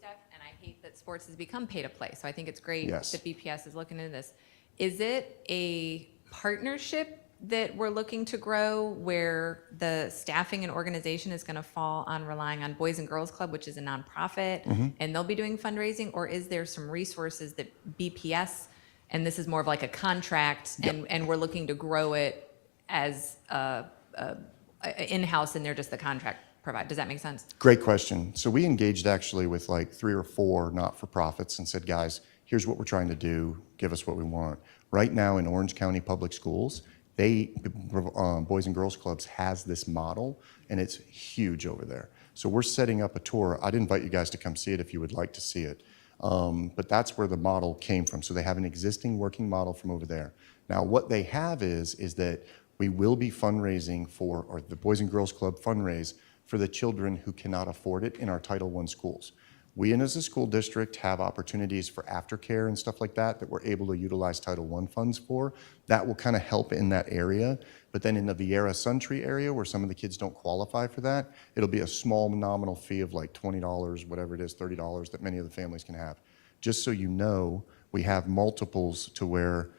stuff, and I hate that sports has become pay to play. So I think it's great Yes. that BPS is looking into this. Is it a partnership that we're looking to grow where the staffing and organization is going to fall on relying on Boys and Girls Club, which is a nonprofit, and they'll be doing fundraising? Or is there some resources that BPS, and this is more of like a contract, and we're looking to grow it as in-house and they're just the contract provide? Does that make sense? Great question. So we engaged actually with like 3 or 4 not-for-profits and said, guys, here's what we're trying to do. Give us what we want. Right now in Orange County Public Schools, Boys and Girls Clubs has this model, and it's huge over there. So we're setting up a tour. I'd invite you guys to come see it if you would like to see it. But that's where the model came from. So they have an existing working model from over there. Now what they have is that we will be fundraising for, or the Boys and Girls Club fundraise for the children who cannot afford it in our Title I schools. We, as a school district, have opportunities for aftercare and stuff like that we're able to utilize Title I funds for. That will kind of help in that area. But then in the Viera Suntree area, where some of the kids don't qualify for that, it'll be a small nominal fee of like $20, whatever it is, $30 that many of the families can have. Just so you know, we have multiples to where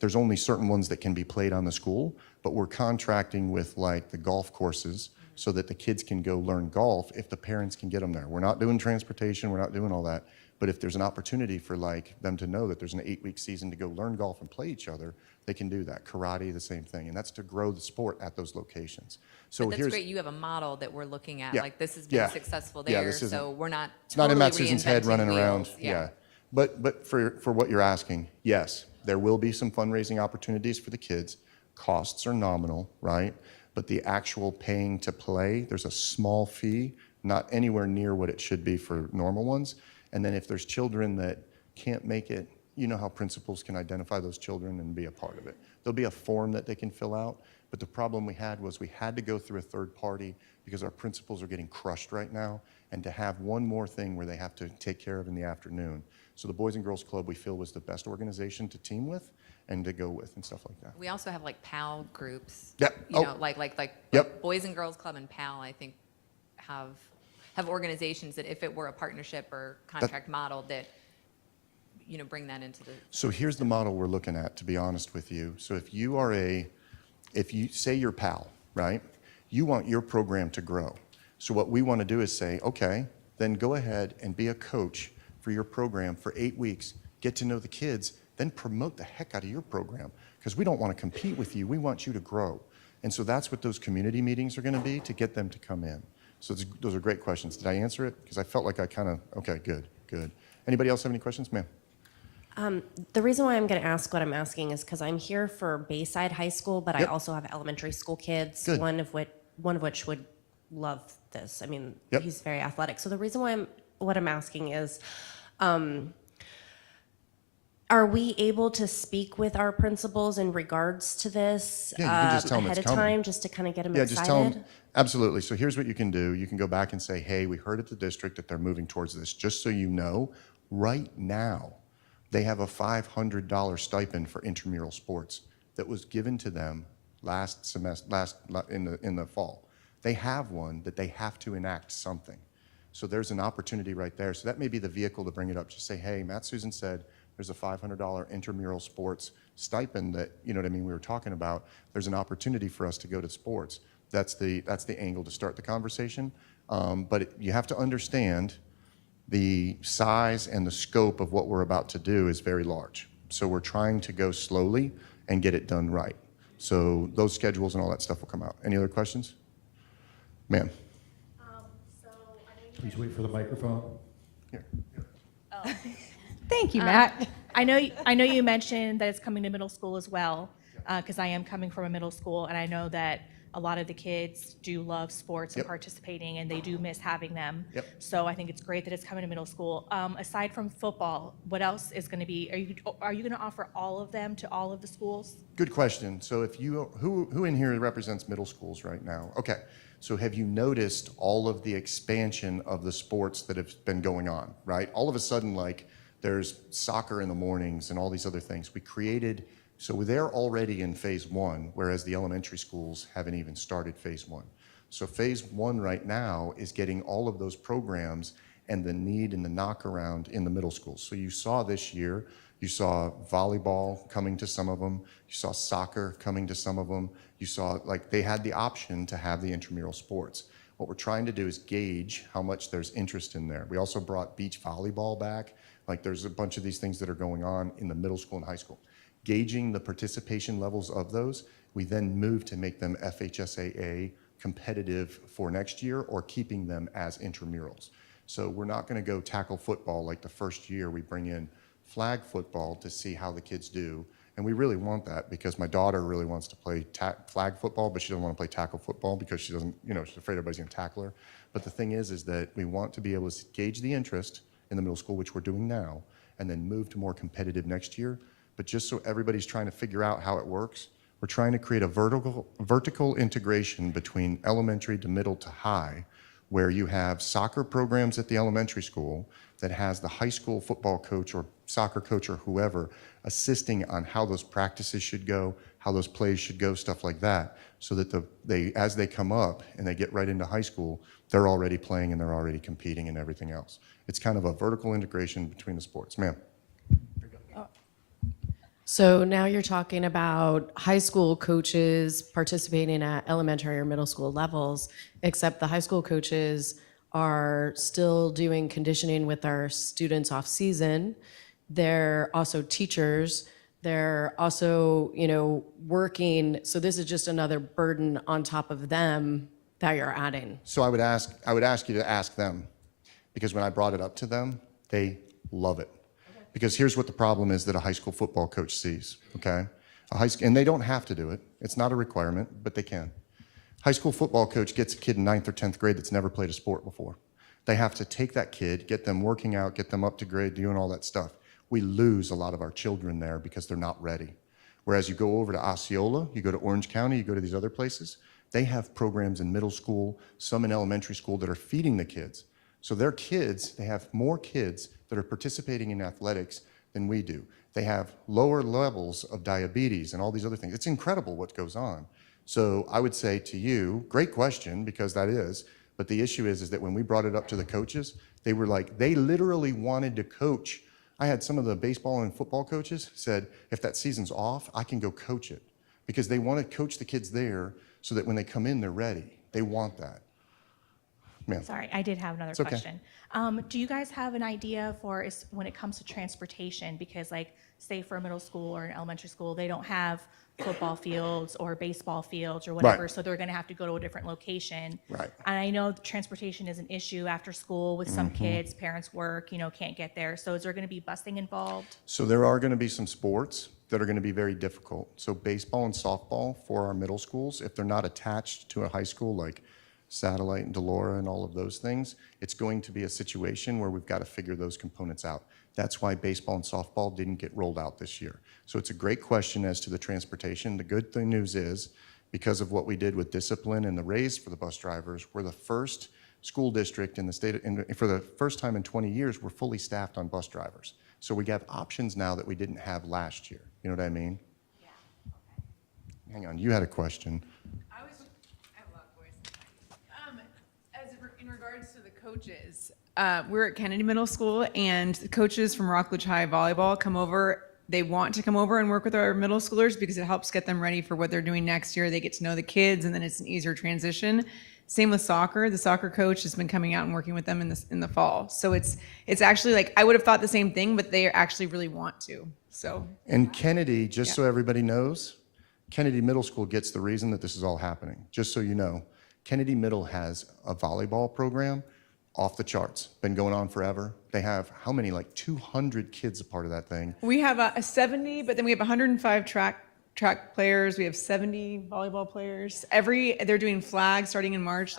there's only certain ones that can be played on the school, but we're contracting with like the golf courses so that the kids can go learn golf if the parents can get them there. We're not doing transportation, we're not doing all that, but if there's an opportunity for like them to know that there's an 8-week season to go learn golf and play each other, they can do that. Karate, the same thing, and that's to grow the sport at those locations. So But that's great. You have a model that we're looking at. Yeah. Like this has been Yeah. successful Yeah, there, this isn't- so we're not It's not in totally Matt Susan's head reinventing running around. wheels. Yeah. But for what you're asking, yes, there will be some fundraising opportunities for the kids. Costs are nominal, right? But the actual paying to play, there's a small fee, not anywhere near what it should be for normal ones. And then if there's children that can't make it, you know how principals can identify those children and be a part of it. There'll be a form that they can fill out. But the problem we had was we had to go through a third party because our principals are getting crushed right now, and to have one more thing where they have to take care of in the afternoon. So the Boys and Girls Club we feel was the best organization to team with and to go with and stuff like that. We also have like PAL groups. Yep. You know, like Yep. Boys and Girls Club and PAL, I think, have organizations that if it were a partnership or contract model that, you know, bring that into the. So here's the model we're looking at, to be honest with you. So if you say you're PAL, right? You want your program to grow. So what we want to do is say, okay, then go ahead and be a coach for your program for 8 weeks, get to know the kids, then promote the heck out of your program, because we don't want to compete with you. We want you to grow. And so that's what those community meetings are going to be, to get them to come in. So those are great questions. Did I answer it? Because I felt like I kind of, okay, good. Anybody else have any questions, ma'am? The reason why I'm going to ask what I'm asking is because I'm here for Bayside High School, but Yep. I also have elementary school kids, Good. one of which would love this. I mean, Yep. he's very athletic. So the reason why I'm asking is, are we able to speak with our principals in regards to this Yeah, you can just tell 'em ahead it's of coming. time, just to kind of get them Yeah, excited? just tell them, absolutely. So here's what you can do. You can go back and say, hey, we heard at the district that they're moving towards this. Just so you know, right now, they have a $500 stipend for intramural sports that was given to them in the fall. They have one that they have to enact something. So there's an opportunity right there. So that may be the vehicle to bring it up. Just say, hey, Matt Susan said there's a $500 intramural sports stipend that, you know what I mean, we were talking about. There's an opportunity for us to go to sports. That's the angle to start the conversation. But you have to understand the size and the scope of what we're about to do is very large. So we're trying to go slowly and get it done right. So those schedules and all that stuff will come out. Any other questions? Ma'am. Please wait for the microphone. Here. Thank you, Matt. I know you mentioned that it's coming to middle school as well, because I am coming from a middle school, and I know that a lot of the kids do love sports and Yep. participating, and they do miss having them. Yep. So I think it's great that it's coming to middle school. Aside from football, what else is going to be? Are you going to offer all of them to all of the schools? Good question. So if you, who in here represents middle schools right now? Okay. So have you noticed all of the expansion of the sports that have been going on, right? All of a sudden, like, there's soccer in the mornings and all these other things. We created, so they're already in phase 1, whereas the elementary schools haven't even started phase 1. So phase 1 right now is getting all of those programs and the need and the knock around in the middle schools. So you saw this year, you saw volleyball coming to some of them, you saw soccer coming to some of them, you saw like they had the option to have the intramural sports. What we're trying to do is gauge how much there's interest in there. We also brought beach volleyball back. Like there's a bunch of these things that are going on in the middle school and high school. Gauging the participation levels of those, we then move to make them FHSAA competitive for next year or keeping them as intramurals. So we're not going to go tackle football like the first year we bring in flag football to see how the kids do. And we really want that because my daughter really wants to play flag football, but she doesn't want to play tackle football because she doesn't, she's afraid everybody's going to tackle her. But the thing is that we want to be able to gauge the interest in the middle school, which we're doing now, and then move to more competitive next year. But just so everybody's trying to figure out how it works, we're trying to create a vertical integration between elementary to middle to high, where you have soccer programs at the elementary school that has the high school football coach or soccer coach or whoever assisting on how those practices should go, how those plays should go, stuff like that, so that as they come up and they get right into high school, they're already playing and they're already competing and everything else. It's kind of a vertical integration between the sports. Ma'am. So now you're talking about high school coaches participating at elementary or middle school levels, except the high school coaches are still doing conditioning with our students off season. They're also teachers. They're also, working. So this is just another burden on top of them that you're adding. So I would ask you to ask them, because when I brought it up to them, they love it. Because here's what the problem is that a high school football coach sees, okay? And they don't have to do it. It's not a requirement, but they can. High school football coach gets a kid in 9th or 10th grade that's never played a sport before. They have to take that kid, get them working out, get them up to grade, doing all that stuff. We lose a lot of our children there because they're not ready. Whereas you go over to Osceola, you go to Orange County, you go to these other places, they have programs in middle school, some in elementary school that are feeding the kids. So their kids, they have more kids that are participating in athletics than we do. They have lower levels of diabetes and all these other things. It's incredible what goes on. So I would say to you, great question, because that is, but the issue is that when we brought it up to the coaches, they were like, they literally wanted to coach. I had some of the baseball and football coaches said, if that season's off, I can go coach it. Because they want to coach the kids there so that when they come in, they're ready. They want that. Ma'am. Sorry, I did have another It's okay. question. Do you guys have an idea for when it comes to transportation? Because say for a middle school or an elementary school, they don't have football fields or baseball fields or whatever, Right. so they're going to have to go to a different location. Right. And I know transportation is an issue after school with some kids, parents work, can't get there. So is there going to be busing involved? So there are going to be some sports that are going to be very difficult. So baseball and softball for our middle schools, if they're not attached to a high school like Satellite and Delora and all of those things, it's going to be a situation where we've got to figure those components out. That's why baseball and softball didn't get rolled out this year. So it's a great question as to the transportation. The good news is, because of what we did with discipline and the raise for the bus drivers, we're the first school district in the state, for the first time in 20 years, we're fully staffed on bus drivers. So we have options now that we didn't have last year. You know what I mean? Yeah, okay. Hang on, you had a question. I have a lot of voice. In regards to the coaches, we're at Kennedy Middle School, and the coaches from Rockledge High Volleyball come over. They want to come over and work with our middle schoolers because it helps get them ready for what they're doing next year. They get to know the kids, and then it's an easier transition. Same with soccer. The soccer coach has been coming out and working with them in the fall. So it's actually I would have thought the same thing, but they actually really want to. So And Kennedy, just so everybody knows, Kennedy Middle School gets the reason that this is all happening. Just so you know, Kennedy Middle has a volleyball program off the charts, been going on forever. They have how many, 200 kids a part of that thing. we have a 70, but then we have 105 track players. We have 70 volleyball players. They're doing flags starting in March.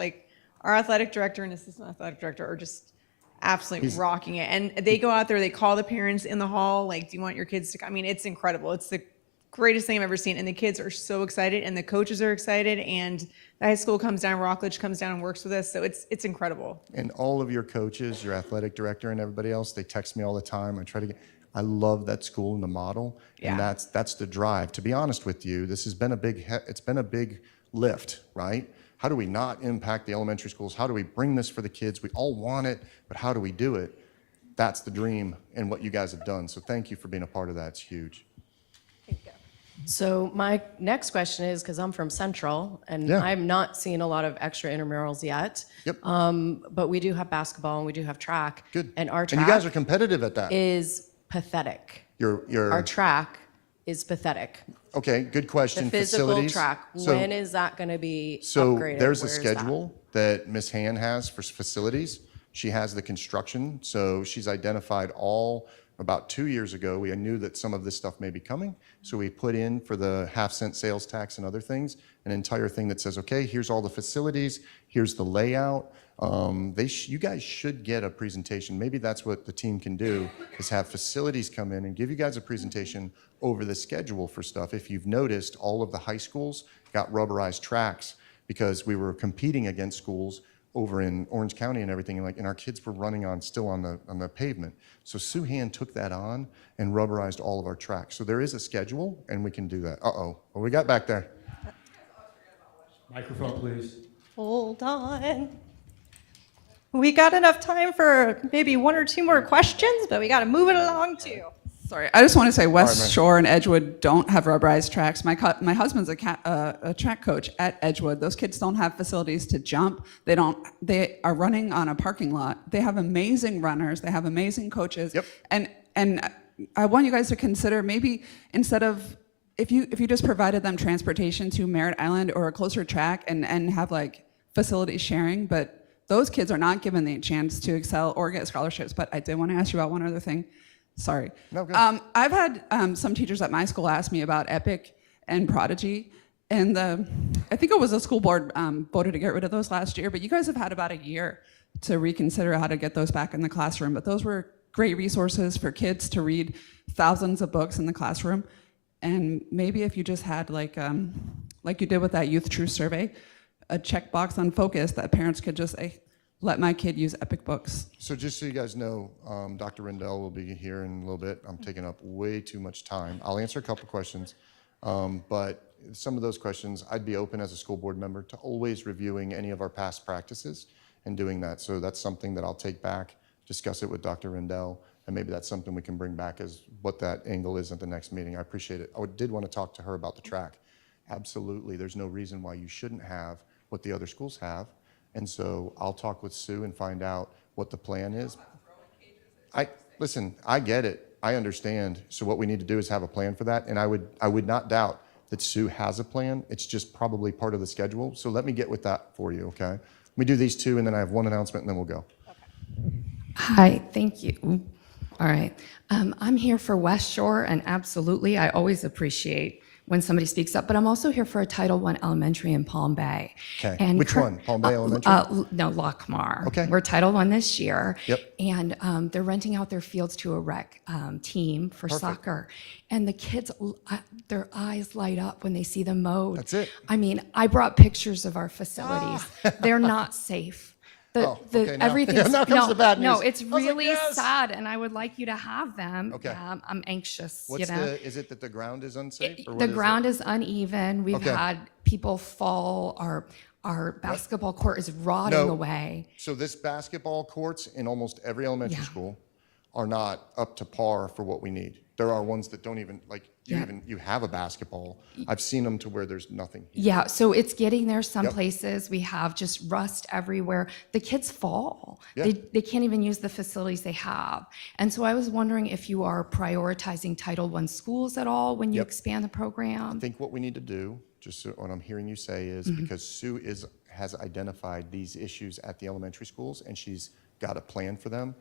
Our athletic director and assistant athletic director are just absolutely rocking it. And they go out there, they call the parents in the hall, do you want your kids to come? I mean, it's incredible. It's the greatest thing I've ever seen. And the kids are so excited, and the coaches are excited, and the high school comes down, Rockledge comes down and works with us. So it's incredible. And all of your coaches, your athletic director and everybody else, they text me all the time. I love that school and the model. And Yeah. that's the drive. To be honest with you, this has been it's been a big lift, right? how do we not impact the elementary schools? How do we bring this for the kids? We all want it, but how do we do it? That's the dream and what you guys have done. So thank you for being a part of that. It's huge. So my next question is, because I'm from Central, and Yeah. I'm not seeing a lot of extra intramurals yet. Yep. But we do have basketball and we do have track. Good. And our And you guys are track competitive at that. is pathetic. You're Our track is pathetic. okay. Good The question. physical Facilities. track, So- when is that going to be So upgraded? there's a Where is that? schedule that Ms. Han has for facilities. She has the construction. So she's identified all, about 2 years ago, we knew that some of this stuff may be coming. So we put in for the half-cent sales tax and other things, an entire thing that says, okay, here's all the facilities, here's the layout. You guys should get a presentation. Maybe that's what the team can do, is have facilities come in and give you guys a presentation over the schedule for stuff. If you've noticed, all of the high schools got rubberized tracks because we were competing against schools over in Orange County and everything, and our kids were running still on the pavement. So Sue Han took that on and rubberized all of our tracks. So there is a schedule, and we can do that. What we got back there? Microphone, please. Hold on. We got enough time for maybe one or two more questions, but we got to move it along too. Sorry, I just want to say West man. Shore and Edgewood don't have rubberized tracks. My husband's a track coach at Edgewood. Those kids don't have facilities to jump. They are running on a parking lot. They have amazing runners. They have amazing coaches. Yep. And I want you guys to consider, maybe instead of, if you just provided them transportation to Merritt Island or a closer track and have like facility sharing, but those kids are not given the chance to excel or get scholarships. But I did want to ask you about one other thing. Sorry. No, go. I've had some teachers at my school ask me about Epic and Prodigy, and I think it was the school board voted to get rid of those last year, but you guys have had about a year to reconsider how to get those back in the classroom. But those were great resources for kids to read thousands of books in the classroom. And maybe if you just had like you did with that Youth Truth Survey, a checkbox on focus that parents could just say, let my kid use Epic books. So just so you guys know, Dr. Rendell will be here in a little bit. I'm taking up way too much time. I'll answer a couple questions, but some of those questions, I'd be open as a school board member to always reviewing any of our past practices and doing that. So that's something that I'll take back, discuss it with Dr. Rendell, and maybe that's something we can bring back as what that angle is at the next meeting. I appreciate it. I did want to talk to her about the track. Absolutely, there's no reason why you shouldn't have what the other schools have. And so I'll talk with Sue and find out what the plan is. Listen, I get it. I understand. So what we need to do is have a plan for that. And I would not doubt that Sue has a plan. It's just probably part of the schedule. So let me get with that for you, okay? Let me do these two, and then I have one announcement, and then we'll go. Hi, thank you. All right. I'm here for West Shore, and absolutely, I always appreciate when somebody speaks up, but I'm also here for a Title I elementary in Palm Bay. Okay. And Which one? Palm Bay Elementary? No, Lockmar. Okay. We're Title I this year. Yep. And they're renting out their fields to a rec team for soccer. And the kids, their eyes light up when they see them mowed. That's it. I mean, I brought pictures of our facilities. They're not safe. Okay, now- Everything's now comes the bad no, news. it's I was like, really yes. sad, and I would like you to have them. Okay. Yeah, I'm anxious. What's you know, is it that the ground is unsafe? Or what the is it? ground is uneven. We've Okay. had people fall. Our basketball court is rotting No. away. So this basketball courts in almost every elementary Yeah. school are not up to par for what we need. There are ones that don't even, like, Yeah. you have a basketball. I've seen them to where there's nothing. Yeah, so it's getting there some Yep. places. We have just rust everywhere. The kids fall. Yeah. They can't even use the facilities they have. And so I was wondering if you are prioritizing Title I schools at all when you Yep. expand the program. I think what we need to do, just so what I'm hearing you say is, Mm-hmm. because Sue has identified these issues at the elementary schools, and she's got a plan for them.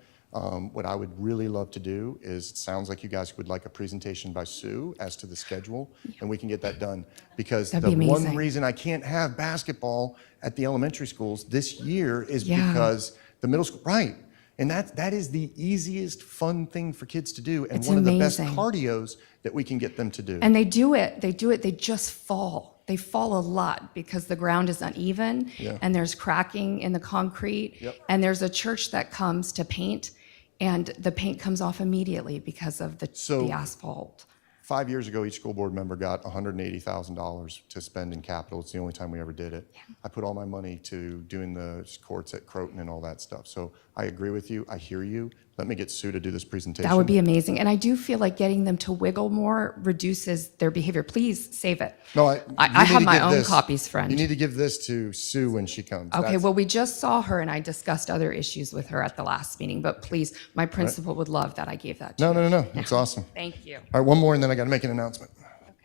What I would really love to do is, it sounds like you guys would like a presentation by Sue as to the schedule, and we can get that done. Because That'd the be one amazing. reason I can't have basketball at the elementary schools this year is Yeah. because the middle school, right? And that is the easiest fun thing for kids to do, and It's one of the best amazing. cardios that we can get them to do. And they do it. They just fall. They fall a lot because the ground is uneven Yeah. and there's cracking in the concrete. Yep. And there's a church that comes to paint, and the paint comes off immediately because of So- the asphalt. 5 years ago, each school board member got $180,000 to spend in capital. It's the only time we ever did it. I put all my money to doing the courts at Croton and all that stuff. So I agree with you. I hear you. Let me get Sue to do this presentation. That would be amazing. And I do feel like getting them to wiggle more reduces their behavior. Please save it. No, I you have need to my give own this- copies, friend. You need to give this to Sue when she comes. Okay, That's- well, we just saw her and I discussed other issues with her at the last meeting, but please, my principal would love that I gave that to you. No. It's awesome. Thank you. All right, one more, and then I got to make an announcement.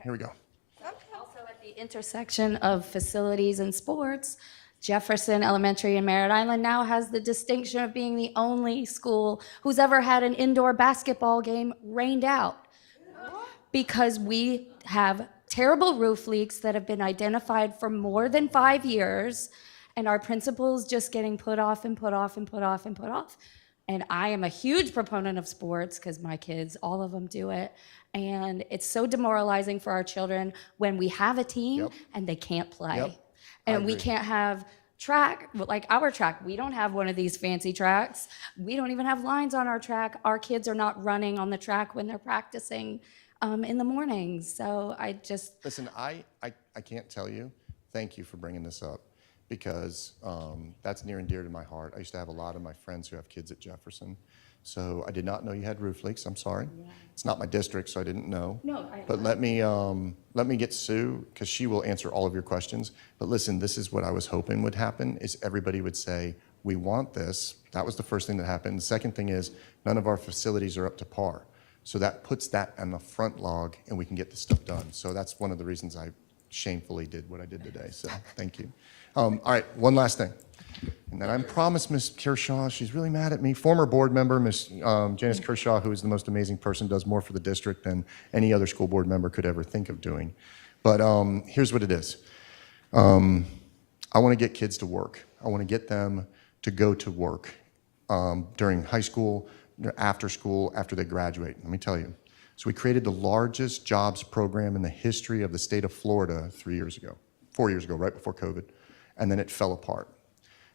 Here we go. Also at the intersection of facilities and sports, Jefferson Elementary in Merritt Island now has the distinction of being the only school who's ever had an indoor basketball game rained out. Because we have terrible roof leaks that have been identified for more than 5 years, and our principal's just getting put off and put off and put off and put off. And I am a huge proponent of sports because my kids, all of them do it. And it's so demoralizing for our children when we have a team Yep. and they can't play. Yep. And we agree. can't have track, like our track. We don't have one of these fancy tracks. We don't even have lines on our track. Our kids are not running on the track when they're practicing in the mornings. So I just, Listen, I can't tell you, thank you for bringing this up, because that's near and dear to my heart. I used to have a lot of my friends who have kids at Jefferson. So I did not know you had roof leaks. I'm sorry. It's not my district, so I didn't know. No, But let me get Sue, because she will answer all of your questions. But listen, this is what I was hoping would happen, is everybody would say, we want this. That was the first thing that happened. The second thing is, none of our facilities are up to par. So that puts that on the front log, and we can get this stuff done. So that's one of the reasons I shamefully did what I did today. So thank you. All right, one last thing. And then I promised Ms. Kershaw, she's really mad at me, former board member, Ms. Janice Kershaw, who is the most amazing person, does more for the district than any other school board member could ever think of doing. But here's what it is. I want to get kids to work. I want to get them to go to work during high school, after school, after they graduate. Let me tell you. So we created the largest jobs program in the history of the state of Florida 4 years ago, right before COVID, and then it fell apart.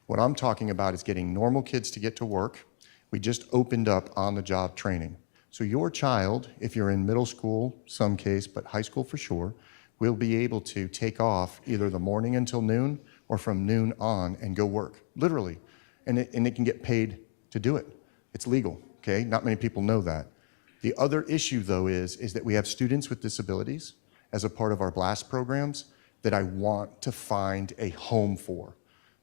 What I'm talking about is getting normal kids to get to work. We just opened up on-the-job training. So your child, if you're in middle school, some case, but high school for sure, will be able to take off either the morning until noon or from noon on and go work, literally. And it can get paid to do it. It's legal, okay? Not many people know that. The other issue, though, is that we have students with disabilities as a part of our BLAST programs that I want to find a home for.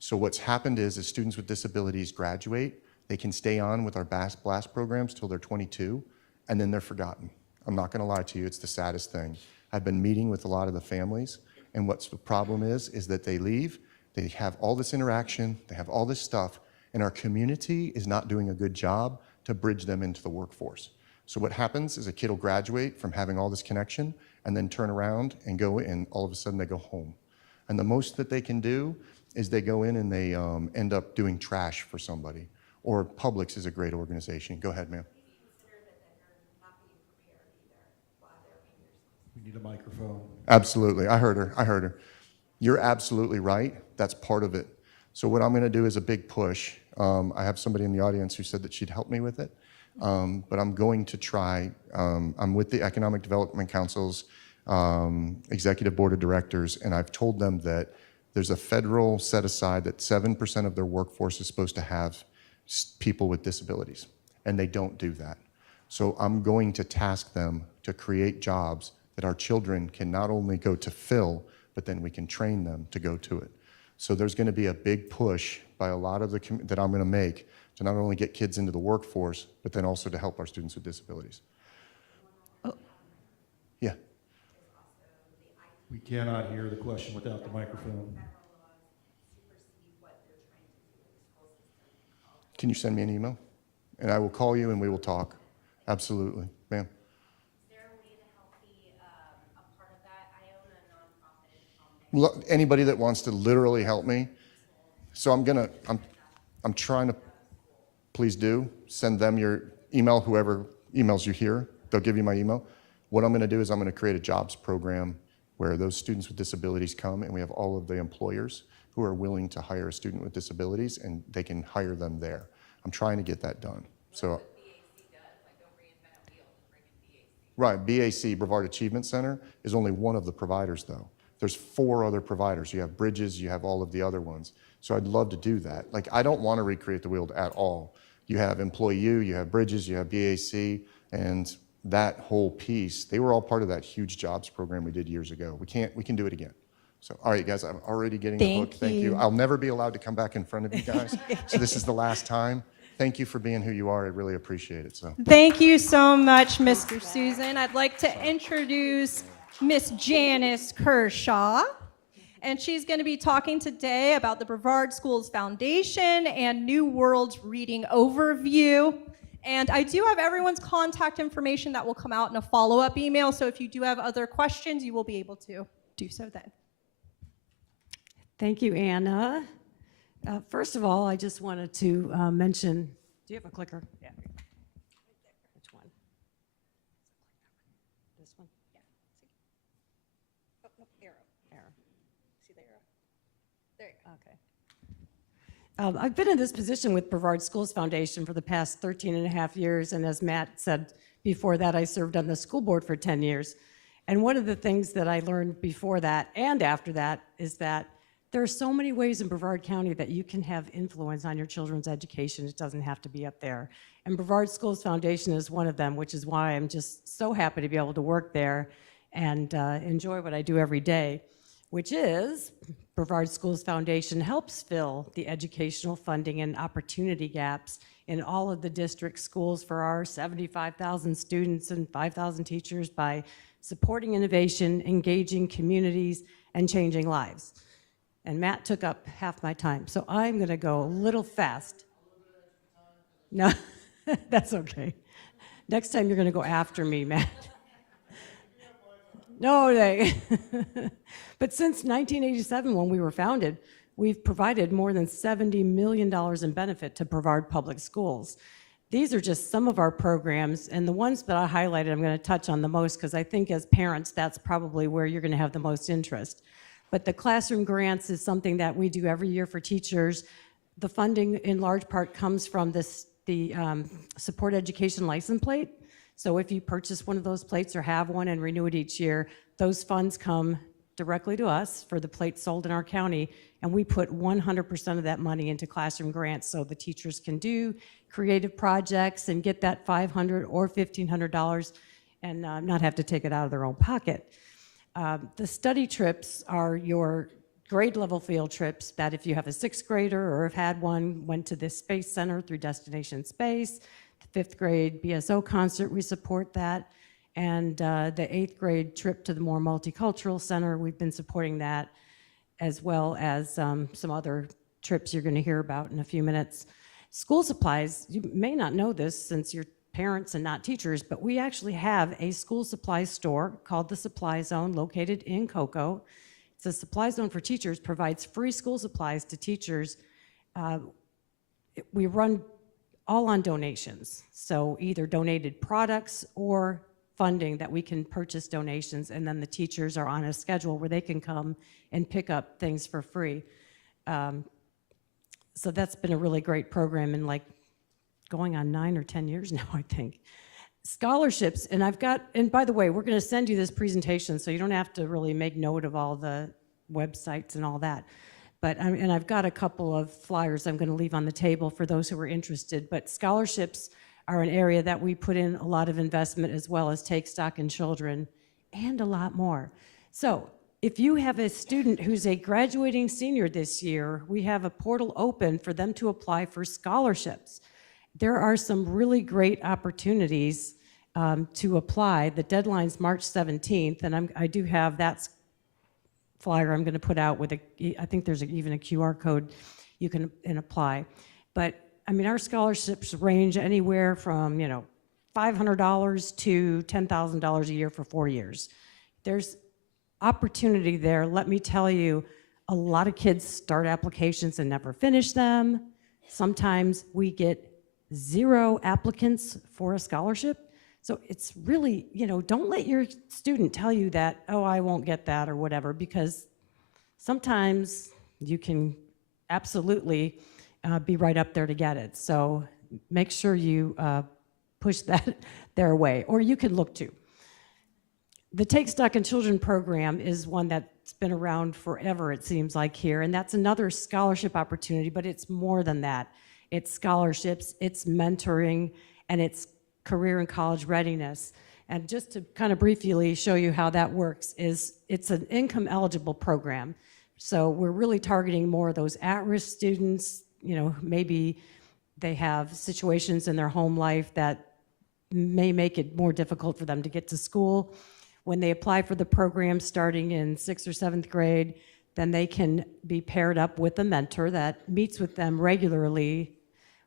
So what's happened is, as students with disabilities graduate, they can stay on with our BLAST programs till they're 22, and then they're forgotten. I'm not gonna lie to you, it's the saddest thing. I've been meeting with a lot of the families, and what's the problem is that they leave, they have all this interaction, they have all this stuff, and our community is not doing a good job to bridge them into the workforce. So what happens is a kid will graduate from having all this connection and then turn around and go in, all of a sudden they go home. And the most that they can do is they go in and they end up doing trash for somebody. Or Publix is a great organization. Go ahead, ma'am. We need a microphone. Absolutely. I heard her. You're absolutely right. That's part of it. So what I'm going to do is a big push. I have somebody in the audience who said that she'd help me with it. But I'm going to try. I'm with the Economic Development Council's Executive Board of Directors, and I've told them that there's a federal set aside that 7% of their workforce is supposed to have people with disabilities, and they don't do that. So I'm going to task them to create jobs that our children can not only go to fill, but then we can train them to go to it. So there's going to be a big push by a lot of that I'm going to make to not only get kids into the workforce, but then also to help our students with disabilities. Oh. Yeah. We cannot hear the question without the microphone. Can you send me an email? And I will call you and we will talk. Absolutely. Ma'am. Is there a way to help be a part of that? I own a nonprofit in Palm Bay. Anybody that wants to literally help me. So I'm trying to, please do, send them your email, whoever emails you here, they'll give you my email. What I'm gonna do is I'm gonna create a jobs program where those students with disabilities come, and we have all of the employers who are willing to hire a student with disabilities, and they can hire them there. I'm trying to get that done. So. Right, BAC, Brevard Achievement Center, is only one of the providers, though. There's 4 other providers. You have Bridges, you have all of the other ones. So I'd love to do that. Like, I don't want to recreate the wheel at all. You have EmployU, you have Bridges, you have BAC, and that whole piece, they were all part of that huge jobs program we did years ago. We can do it again. So, all right, guys, I'm already getting the hook. Thank you. I'll never be allowed to come back in front of you guys, so this is the last time. Thank you for being who you are. I really appreciate it. So, Thank you so much, Mr. Susan. I'd like to introduce Miss Janice Kershaw. And she's going to be talking today about the Brevard Schools Foundation and New Worlds Reading Overview. And I do have everyone's contact information that will come out in a follow-up email. So if you do have other questions, you will be able to do so then. Thank you, Anna. First of all, I just wanted to mention, do you have a clicker? Yeah. Which one? This one? Yeah. Oh, no, arrow. Arrow. See the arrow? There you go. Okay. I've been in this position with Brevard Schools Foundation for the past 13 and a half years, and as Matt said before that, I served on the school board for 10 years. And one of the things that I learned before that and after that is that there are so many ways in Brevard County that you can have influence on your children's education. It doesn't have to be up there. And Brevard Schools Foundation is one of them, which is why I'm just so happy to be able to work there and enjoy what I do every day, which is Brevard Schools Foundation helps fill the educational funding and opportunity gaps in all of the district schools for our 75,000 students and 5,000 teachers by supporting innovation, engaging communities, and changing lives. And Matt took up half my time, so I'm going to go a little fast. No, that's okay. Next time you're going to go after me, Matt. No, but since 1987, when we were founded, we've provided more than $70 million in benefit to Brevard Public Schools. These are just some of our programs, and the ones that I highlighted I'm going to touch on the most because I think as parents, that's probably where you're going to have the most interest. But the classroom grants is something that we do every year for teachers. The funding in large part comes from the Support Education License Plate. So if you purchase one of those plates or have one and renew it each year, those funds come directly to us for the plates sold in our county, and we put 100% of that money into classroom grants so the teachers can do creative projects and get that $500 or $1,500 and not have to take it out of their own pocket. The study trips are your grade level field trips that if you have a 6th grader or have had one, went to this Space Center through Destination Space. The 5th grade BSO concert, we support that. And the 8th grade trip to the more multicultural center, we've been supporting that, as well as some other trips you're going to hear about in a few minutes. School supplies, you may not know this since you're parents and not teachers, but we actually have a school supply store called the Supply Zone located in Cocoa. It's a supply zone for teachers, provides free school supplies to teachers. We run all on donations, so either donated products or funding that we can purchase donations, and then the teachers are on a schedule where they can come and pick up things for free. So that's been a really great program, and like going on 9 or 10 years now, I think. Scholarships, and by the way, we're going to send you this presentation, so you don't have to really make note of all the websites and all that. But and I've got a couple of flyers I'm going to leave on the table for those who are interested. But scholarships are an area that we put in a lot of investment, as well as Take Stock in Children and a lot more. So if you have a student who's a graduating senior this year, we have a portal open for them to apply for scholarships. There are some really great opportunities to apply. The deadline's March 17th, and I do have that flyer I'm going to put out with I think there's even a QR code you can apply. But I mean, our scholarships range anywhere from $500 to $10,000 a year for 4 years. There's opportunity there. Let me tell you, a lot of kids start applications and never finish them. Sometimes we get 0 applicants for a scholarship. So it's really, don't let your student tell you that, oh, I won't get that or whatever, because sometimes you can absolutely be right up there to get it. So make sure you push that their way, or you can look to. The Take Stock in Children program is one that's been around forever, it seems like here, and that's another scholarship opportunity, but it's more than that. It's scholarships, it's mentoring, and it's career and college readiness. And just to kind of briefly show you how that works is it's an income eligible program. So we're really targeting more of those at-risk students, you know, maybe they have situations in their home life that may make it more difficult for them to get to school. When they apply for the program starting in 6th or 7th grade, then they can be paired up with a mentor that meets with them regularly.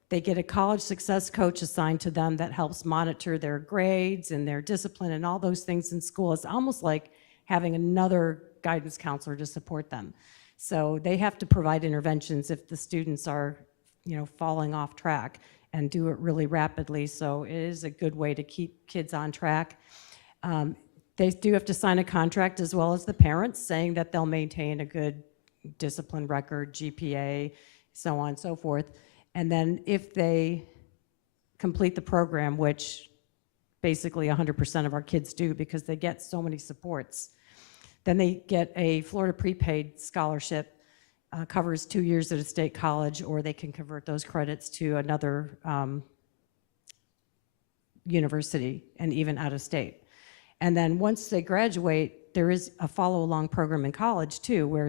They get a college success coach assigned to them that helps monitor their grades and their discipline and all those things in school. It's almost like having another guidance counselor to support them. So they have to provide interventions if the students are, you know, falling off track, and do it really rapidly. So it is a good way to keep kids on track. They do have to sign a contract as well as the parents saying that they'll maintain a good discipline record, GPA, so on and so forth. And then if they complete the program, which basically 100% of our kids do because they get so many supports, then they get a Florida prepaid scholarship, covers 2 years at a state college, or they can convert those credits to another university and even out of state. And then once they graduate, there is a follow-along program in college too, where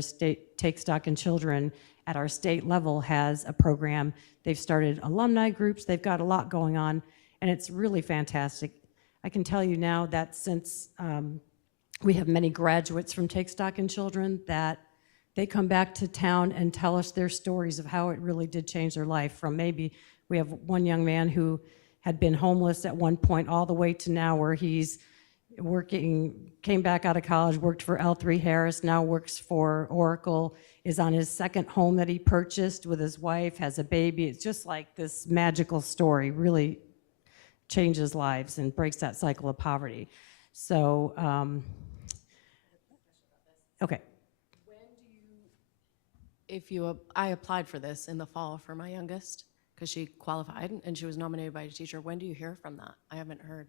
Take Stock in Children at our state level has a program. They've started alumni groups, they've got a lot going on, and it's really fantastic. I can tell you now that since we have many graduates from Take Stock in Children, that they come back to town and tell us their stories of how it really did change their life. From maybe, we have one young man who had been homeless at one point all the way to now where he's working, came back out of college, worked for L3 Harris, now works for Oracle, is on his second home that he purchased with his wife, has a baby. It's just like this magical story, really changes lives and breaks that cycle of poverty. So, okay. I applied for this in the fall for my youngest because she qualified and she was nominated by a teacher. When do you hear from that? I haven't heard.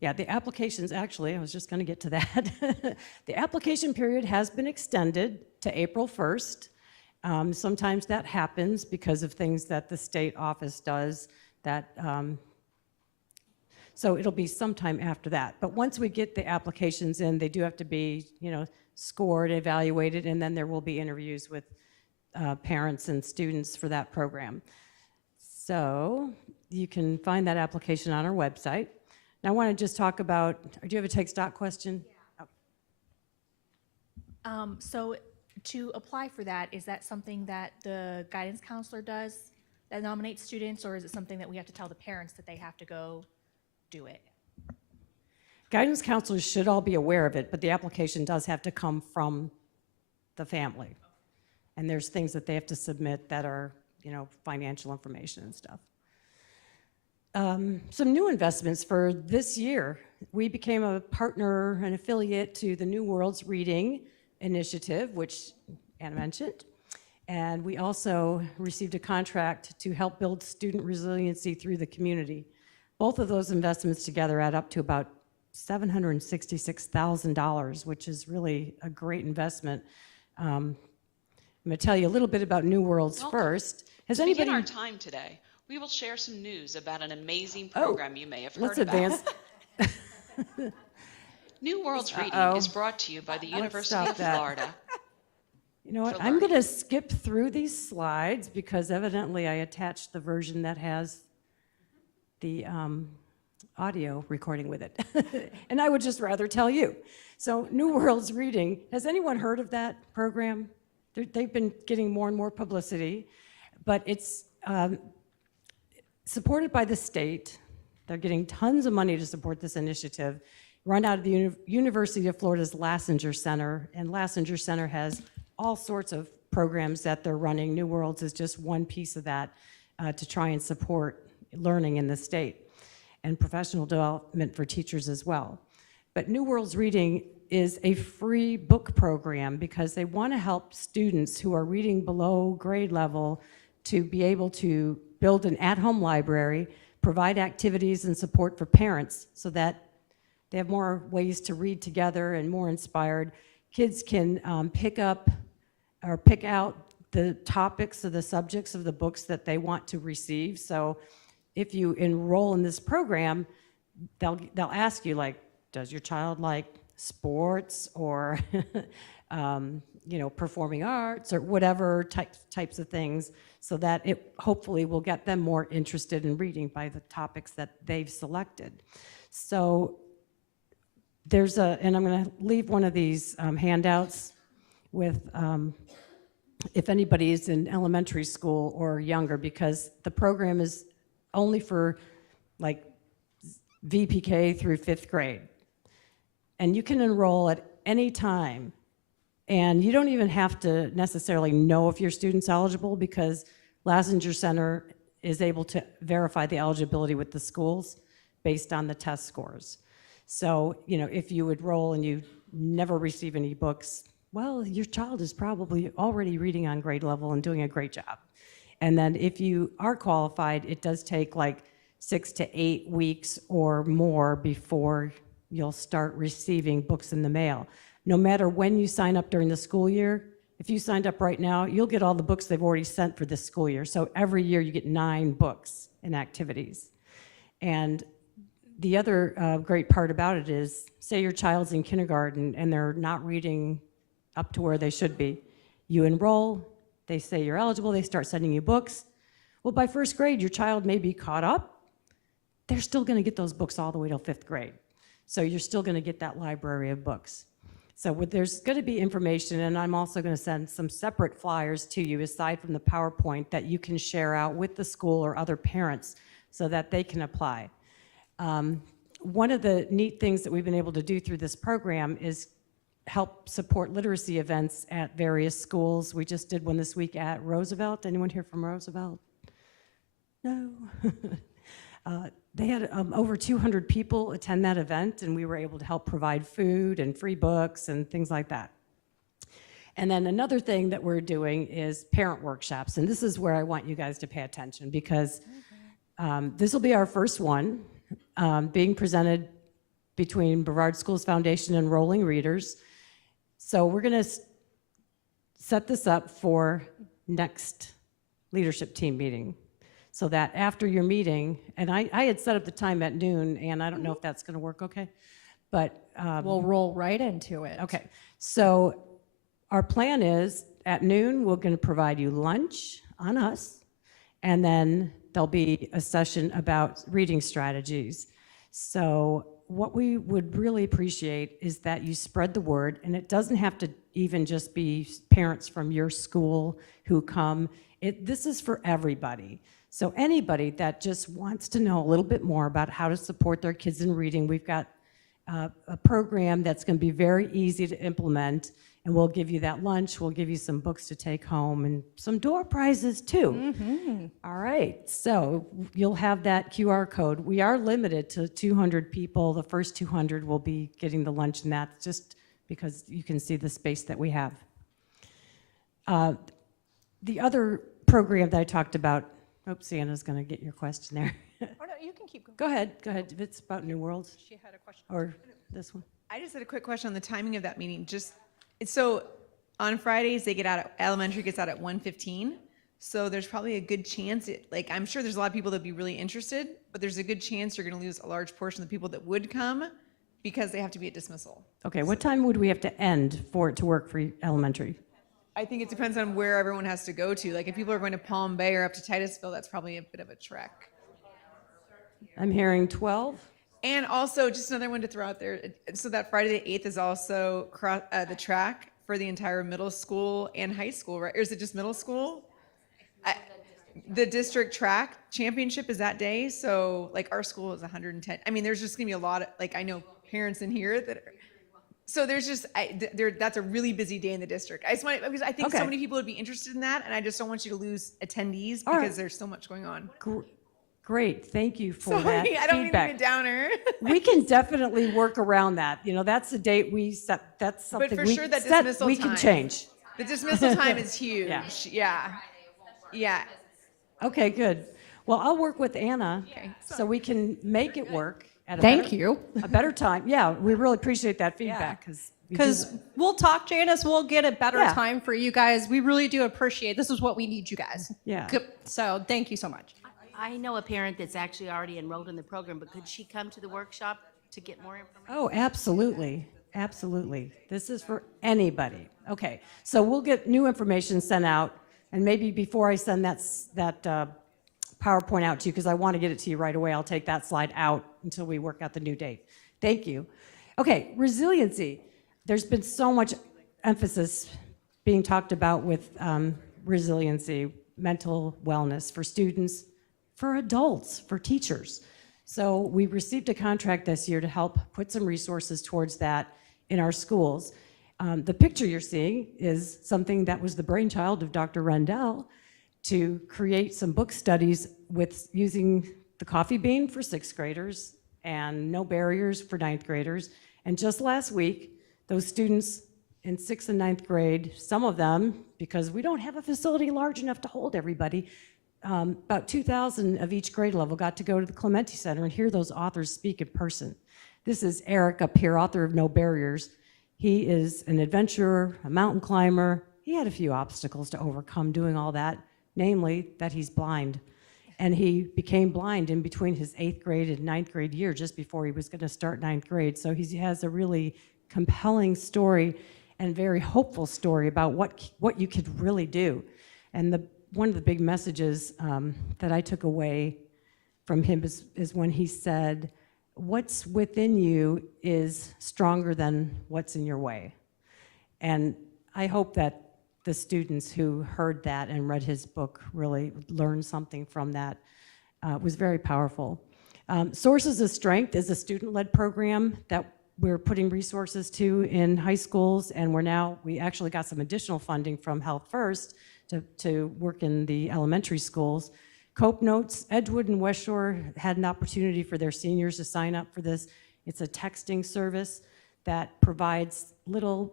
Yeah, the applications, actually, I was just going to get to that. The application period has been extended to April 1st. Sometimes that happens because of things that the state office does that, so it'll be sometime after that. But once we get the applications in, they do have to be, you know, scored, evaluated, and then there will be interviews with parents and students for that program. So you can find that application on our website. Now I want to just talk about, do you have a Take Stock question? Yeah. So to apply for that, is that something that the guidance counselor does that nominates students, or is it something that we have to tell the parents that they have to go do it? Guidance counselors should all be aware of it, but the application does have to come from the family. And there's things that they have to submit that are, you know, financial information and stuff. Some new investments for this year. We became a partner, an affiliate to the New Worlds Reading Initiative, which Anna mentioned. And we also received a contract to help build student resiliency through the community. Both of those investments together add up to about $766,000, which is really a great investment. I'm going to tell you a little bit about New Worlds first. Has anybody? Begin our time today, we will share some news about an amazing program you may have heard Let's about. advance. New Worlds Reading is brought to you by the University stop of that. Florida. You know what? for I'm learning. going to skip through these slides because evidently I attached the version that has the audio recording with it. And I would just rather tell you. So New Worlds Reading, has anyone heard of that program? They've been getting more and more publicity, but it's supported by the state. They're getting tons of money to support this initiative, run out of the University of Florida's Lassinger Center, and Lassinger Center has all sorts of programs that they're running. New Worlds is just one piece of that to try and support learning in the state and professional development for teachers as well. But New Worlds Reading is a free book program because they want to help students who are reading below grade level to be able to build an at-home library, provide activities and support for parents so that They have more ways to read together and more inspired. Kids can pick up or pick out the topics or the subjects of the books that they want to receive. So if you enroll in this program, they'll ask you, like, does your child like sports or performing arts or whatever types of things, so that it hopefully will get them more interested in reading by the topics that they've selected. So and I'm going to leave one of these handouts with if anybody is in elementary school or younger, because the program is only for like VPK through 5th grade. And you can enroll at any time. And you don't even have to necessarily know if your student's eligible, because Lassinger Center is able to verify the eligibility with the schools based on the test scores. So, if you enroll and you never receive any books, well, your child is probably already reading on grade level and doing a great job. And then if you are qualified, it does take like 6 to 8 weeks or more before you'll start receiving books in the mail. No matter when you sign up during the school year, if you signed up right now, you'll get all the books they've already sent for this school year. So every year you get 9 books and activities. And the other great part about it is, say your child's in kindergarten and they're not reading up to where they should be. You enroll, they say you're eligible, they start sending you books. Well, by 1st grade, your child may be caught up. They're still going to get those books all the way till 5th grade. So you're still going to get that library of books. So there's going to be information, and I'm also going to send some separate flyers to you aside from the PowerPoint that you can share out with the school or other parents so that they can apply. One of the neat things that we've been able to do through this program is help support literacy events at various schools. We just did one this week at Roosevelt. Anyone here from Roosevelt? No. They had over 200 people attend that event, and we were able to help provide food and free books and things like that. And then another thing that we're doing is parent workshops, and this is where I want you guys to pay attention, because this will be our first one, being presented between Brevard Schools Foundation and Rolling Readers. So we're going to set this up for next leadership team meeting, so that after your meeting, and I had set up the time at noon, and I don't know if that's going to work okay, but We'll roll right into it. okay. So our plan is at noon, we're going to provide you lunch on us, and then there'll be a session about reading strategies. So what we would really appreciate is that you spread the word, and it doesn't have to even just be parents from your school who come. This is for everybody. So anybody that just wants to know a little bit more about how to support their kids in reading, we've got a program that's going to be very easy to implement, and we'll give you that lunch, we'll give you some books to take home, and some door prizes too. All right, so you'll have that QR code. We are limited to 200 people. The first 200 will be getting the lunch, and that's just because you can see the space that we have. The other program that I talked about, Sienna's going to get your question there. Oh, no, you can keep going. Go ahead. If it's about New World. She had a question. Or this one. I just had a quick question on the timing of that meeting. So on Fridays, elementary gets out at 1:15. So there's probably a good chance, I'm sure there's a lot of people that'd be really interested, but there's a good chance you're going to lose a large portion of the people that would come because they have to be at dismissal. Okay, what time would we have to end for it to work for elementary? I think it depends on where everyone has to go to. Like if people are going to Palm Bay or up to Titusville, that's probably a bit of a trek. I'm hearing 12. And also, just another one to throw out there. So that Friday the 8th is also the track for the entire middle school and high school, right? Or is it just middle school? The district track championship is that day. So like our school is 110. I mean, there's just gonna be a lot of, I know parents in here that are, so there's just, that's a really busy day in the district. Because I think so many people would be interested in that, and I just don't want you to lose attendees because there's so much going on. Great, thank you for that Sorry, I don't mean to be feedback. a downer. We can definitely work around that. That's the date we set. That's something But for we sure that set, dismissal we time. can change. The dismissal time is huge. Yeah. Yeah. Okay, good. Well, I'll work with Anna so we can make it work at a Thank better, you. a better time. Yeah, we really appreciate that feedback Because we'll talk, Janice, we'll get a better Yeah. time for you guys. We really do appreciate, this is what we need you guys. Yeah. Good. So thank you so much. I know a parent that's actually already enrolled in the program, but could she come to the workshop to get more information? Oh, absolutely. Absolutely. This is for anybody. Okay, so we'll get new information sent out, and maybe before I send that PowerPoint out to you, because I want to get it to you right away, I'll take that slide out until we work out the new date. Thank you. Okay, resiliency. There's been so much emphasis being talked about with resiliency, mental wellness for students, for adults, for teachers. So we received a contract this year to help put some resources towards that in our schools. The picture you're seeing is something that was the brainchild of Dr. Rendell to create some book studies with using the coffee bean for 6th graders and no barriers for 9th graders. And just last week, those students in 6th and 9th grade, some of them, because we don't have a facility large enough to hold everybody, about 2,000 of each grade level got to go to the Clementi Center and hear those authors speak in person. This is Eric up here, author of No Barriers. He is an adventurer, a mountain climber. He had a few obstacles to overcome doing all that, namely that he's blind. And he became blind in between his 8th grade and 9th grade year, just before he was going to start 9th grade. So he has a really compelling story and very hopeful story about what you could really do. And one of the big messages that I took away from him is when he said, what's within you is stronger than what's in your way. And I hope that the students who heard that and read his book really learned something from that. It was very powerful. Sources of Strength is a student-led program that we're putting resources to in high schools, and we actually got some additional funding from Health First to work in the elementary schools. Cope Notes, Edgewood and West Shore had an opportunity for their seniors to sign up for this. It's a texting service that provides little,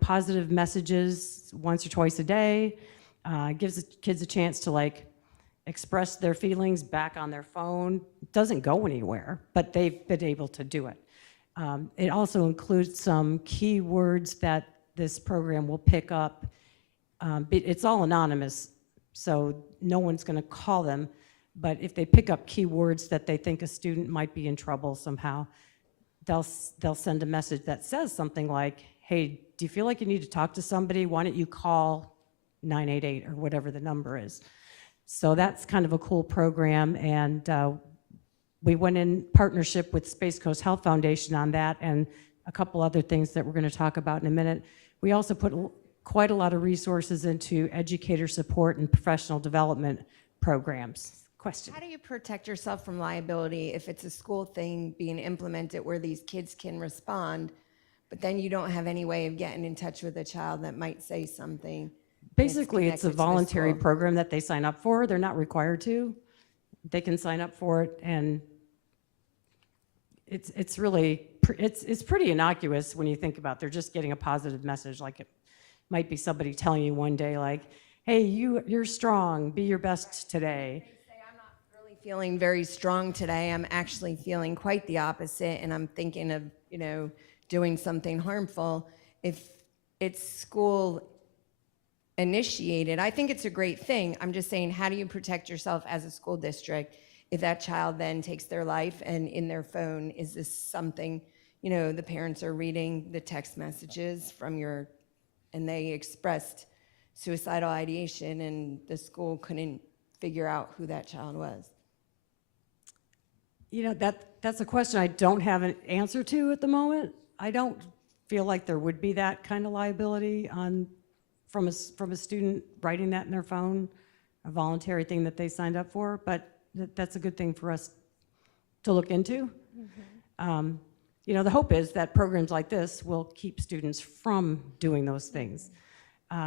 positive messages once or twice a day, gives the kids a chance to express their feelings back on their phone. It doesn't go anywhere, but they've been able to do it. It also includes some keywords that this program will pick up. It's all anonymous, so no one's going to call them, but if they pick up keywords that they think a student might be in trouble somehow, they'll send a message that says something like, hey, do you feel like you need to talk to somebody? Why don't you call 988 or whatever the number is? So that's kind of a cool program, and we went in partnership with Space Coast Health Foundation on that and a couple other things that we're going to talk about in a minute. We also put quite a lot of resources into educator support and professional development programs. Question? How do you protect yourself from liability if it's a school thing being implemented where these kids can respond, but then you don't have any way of getting in touch with a child that might say something? Basically, it's a connected to the voluntary school? program that they sign up for. They're not required to. They can sign up for it, and it's really it's pretty innocuous when you think about it. They're just getting a positive message. Like it might be somebody telling you one day, like, "Hey, you're strong. Be your best today." Say, I'm not really feeling very strong today. I'm actually feeling quite the opposite, and I'm thinking of doing something harmful. If it's school initiated, I think it's a great thing. I'm just saying, how do you protect yourself as a school district if that child then takes their life and in their phone, is this something, the parents are reading the text messages from and they expressed suicidal ideation and the school couldn't figure out who that child was? That's a question I don't have an answer to at the moment. I don't feel like there would be that kind of liability from a student writing that in their phone, a voluntary thing that they signed up for, but that's a good thing for us to look into. The hope is that programs like this will keep students from doing those things.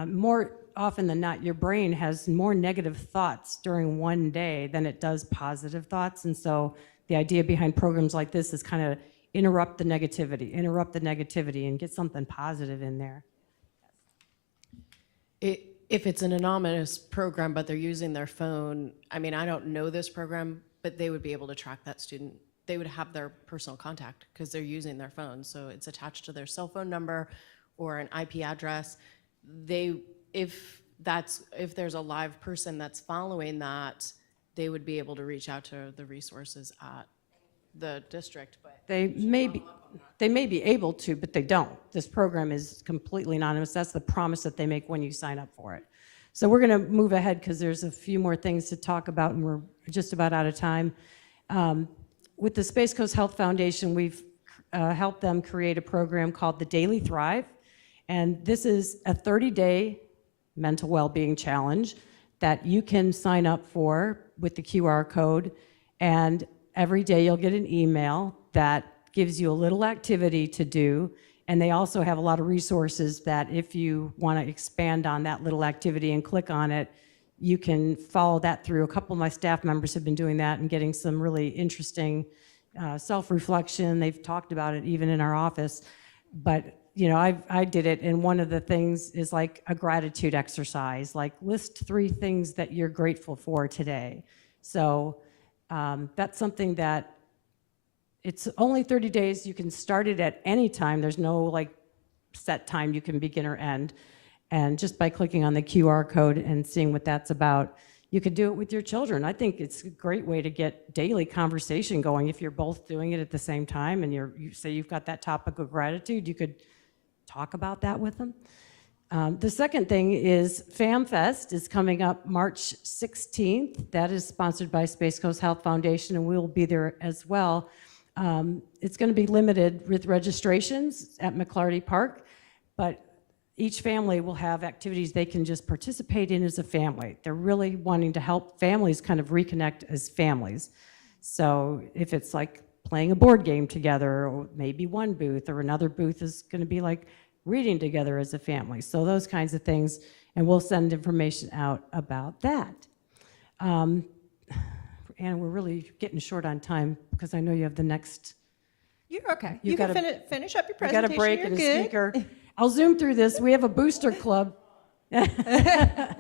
More often than not, your brain has more negative thoughts during one day than it does positive thoughts, and so the idea behind programs like this is kind of interrupt the negativity, and get something positive in there. If it's an anonymous program, but they're using their phone, I mean, I don't know this program, but they would be able to track that student. They would have their personal contact because they're using their phone. So it's attached to their cell phone number or an IP address. If there's a live person that's following that, they would be able to reach out to the resources at the district. But They may be able to, but they don't. This program is completely anonymous. That's the promise that they make when you sign up for it. So we're going to move ahead because there's a few more things to talk about, and we're just about out of time. With the Space Coast Health Foundation, we've helped them create a program called the Daily Thrive. And this is a 30-day mental well-being challenge that you can sign up for with the QR code. And every day you'll get an email that gives you a little activity to do. And they also have a lot of resources that if you want to expand on that little activity and click on it, you can follow that through. A couple of my staff members have been doing that and getting some really interesting self-reflection. They've talked about it even in our office. But you know, I did it, and one of the things is like a gratitude exercise, like list 3 things that you're grateful for today. So that's something that it's only 30 days. You can start it at any time. There's no like set time you can begin or end. And just by clicking on the QR code and seeing what that's about, you could do it with your children. I think it's a great way to get daily conversation going. If you're both doing it at the same time and you say you've got that topic of gratitude, you could talk about that with them. The second thing is FamFest is coming up March 16th. That is sponsored by Space Coast Health Foundation, and we'll be there as well. It's going to be limited with registrations at McClarty Park, but each family will have activities they can just participate in as a family. They're really wanting to help families kind of reconnect as families. So if it's like playing a board game together, or maybe one booth, or another booth is going to be like reading together as a family. So those kinds of things, and we'll send information out about that. And we're really getting short on time because I know you have the next. You're okay. You You can gotta- finish up your We got presentation. a break You're and a good. speaker. I'll zoom through this. We have a booster club. But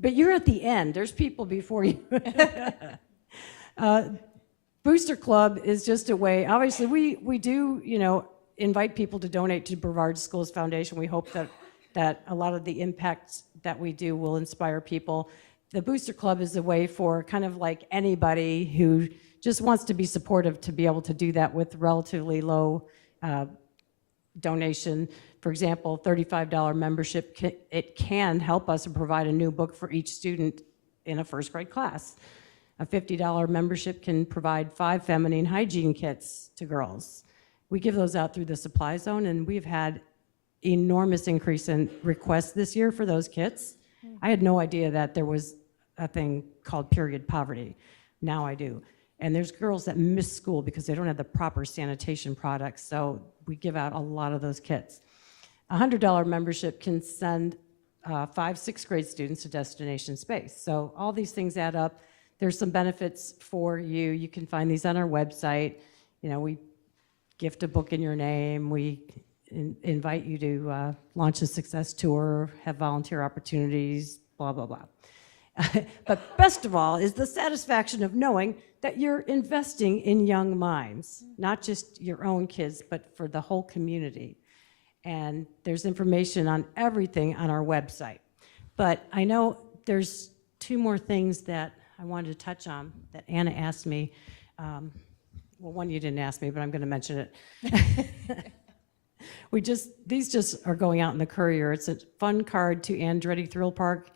you're at the end. There's people before you. Booster Club is just a way, obviously, we do, you know, invite people to donate to Brevard Schools Foundation. We hope that a lot of the impacts that we do will inspire people. The Booster Club is a way for kind of like anybody who just wants to be supportive to be able to do that with relatively low donation. For example, $35 membership, it can help us provide a new book for each student in a first grade class. A $50 membership can provide 5 feminine hygiene kits to girls. We give those out through the supply zone, and we've had enormous increase in requests this year for those kits. I had no idea that there was a thing called period poverty. Now I do. And there's girls that miss school because they don't have the proper sanitation products, so we give out a lot of those kits. A $100 membership can send 5 6th grade students to Destination Space. So all these things add up. There's some benefits for you. You can find these on our website. You know, we gift a book in your name. We invite you to launch a success tour, have volunteer opportunities, blah, blah, blah. But best of all is the satisfaction of knowing that you're investing in young minds, not just your own kids, but for the whole community. And there's information on everything on our website. But I know there's 2 more things that I wanted to touch on that Anna asked me. Well, one you didn't ask me, but I'm going to mention it. These just are going out in the courier. It's a fun card to Andretti Thrill Park.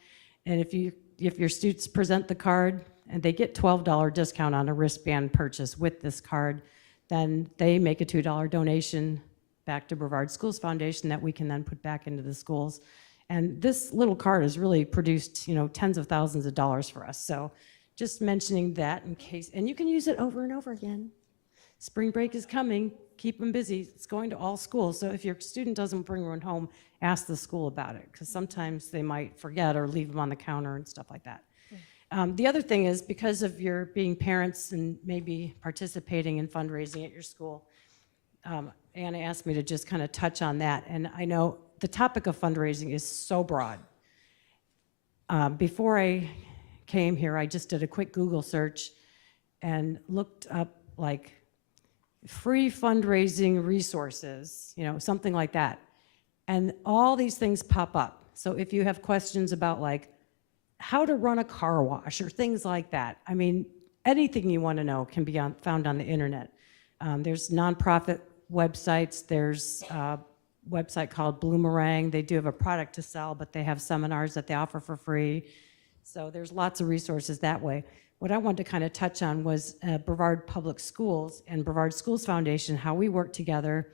And if your students present the card and they get $12 discount on a wristband purchase with this card, then they make a $2 donation back to Brevard Schools Foundation that we can then put back into the schools. And this little card has really produced, you know, tens of thousands of dollars for us. So just mentioning that in case, and you can use it over and over again. Spring break is coming. Keep them busy. It's going to all schools. So if your student doesn't bring one home, ask the school about it, because sometimes they might forget or leave them on the counter and stuff like that. The other thing is, because of your being parents and maybe participating in fundraising at your school, Anna asked me to just kind of touch on that. And I know the topic of fundraising is so broad. Before I came here, I just did a quick Google search and looked up like free fundraising resources, something like that. And all these things pop up. So if you have questions about like how to run a car wash or things like that, I mean, anything you want to know can be found on the internet. There's nonprofit websites. There's a website called Bloomerang. They do have a product to sell, but they have seminars that they offer for free. So there's lots of resources that way. What I wanted to kind of touch on was Brevard Public Schools and Brevard Schools Foundation, how we work together.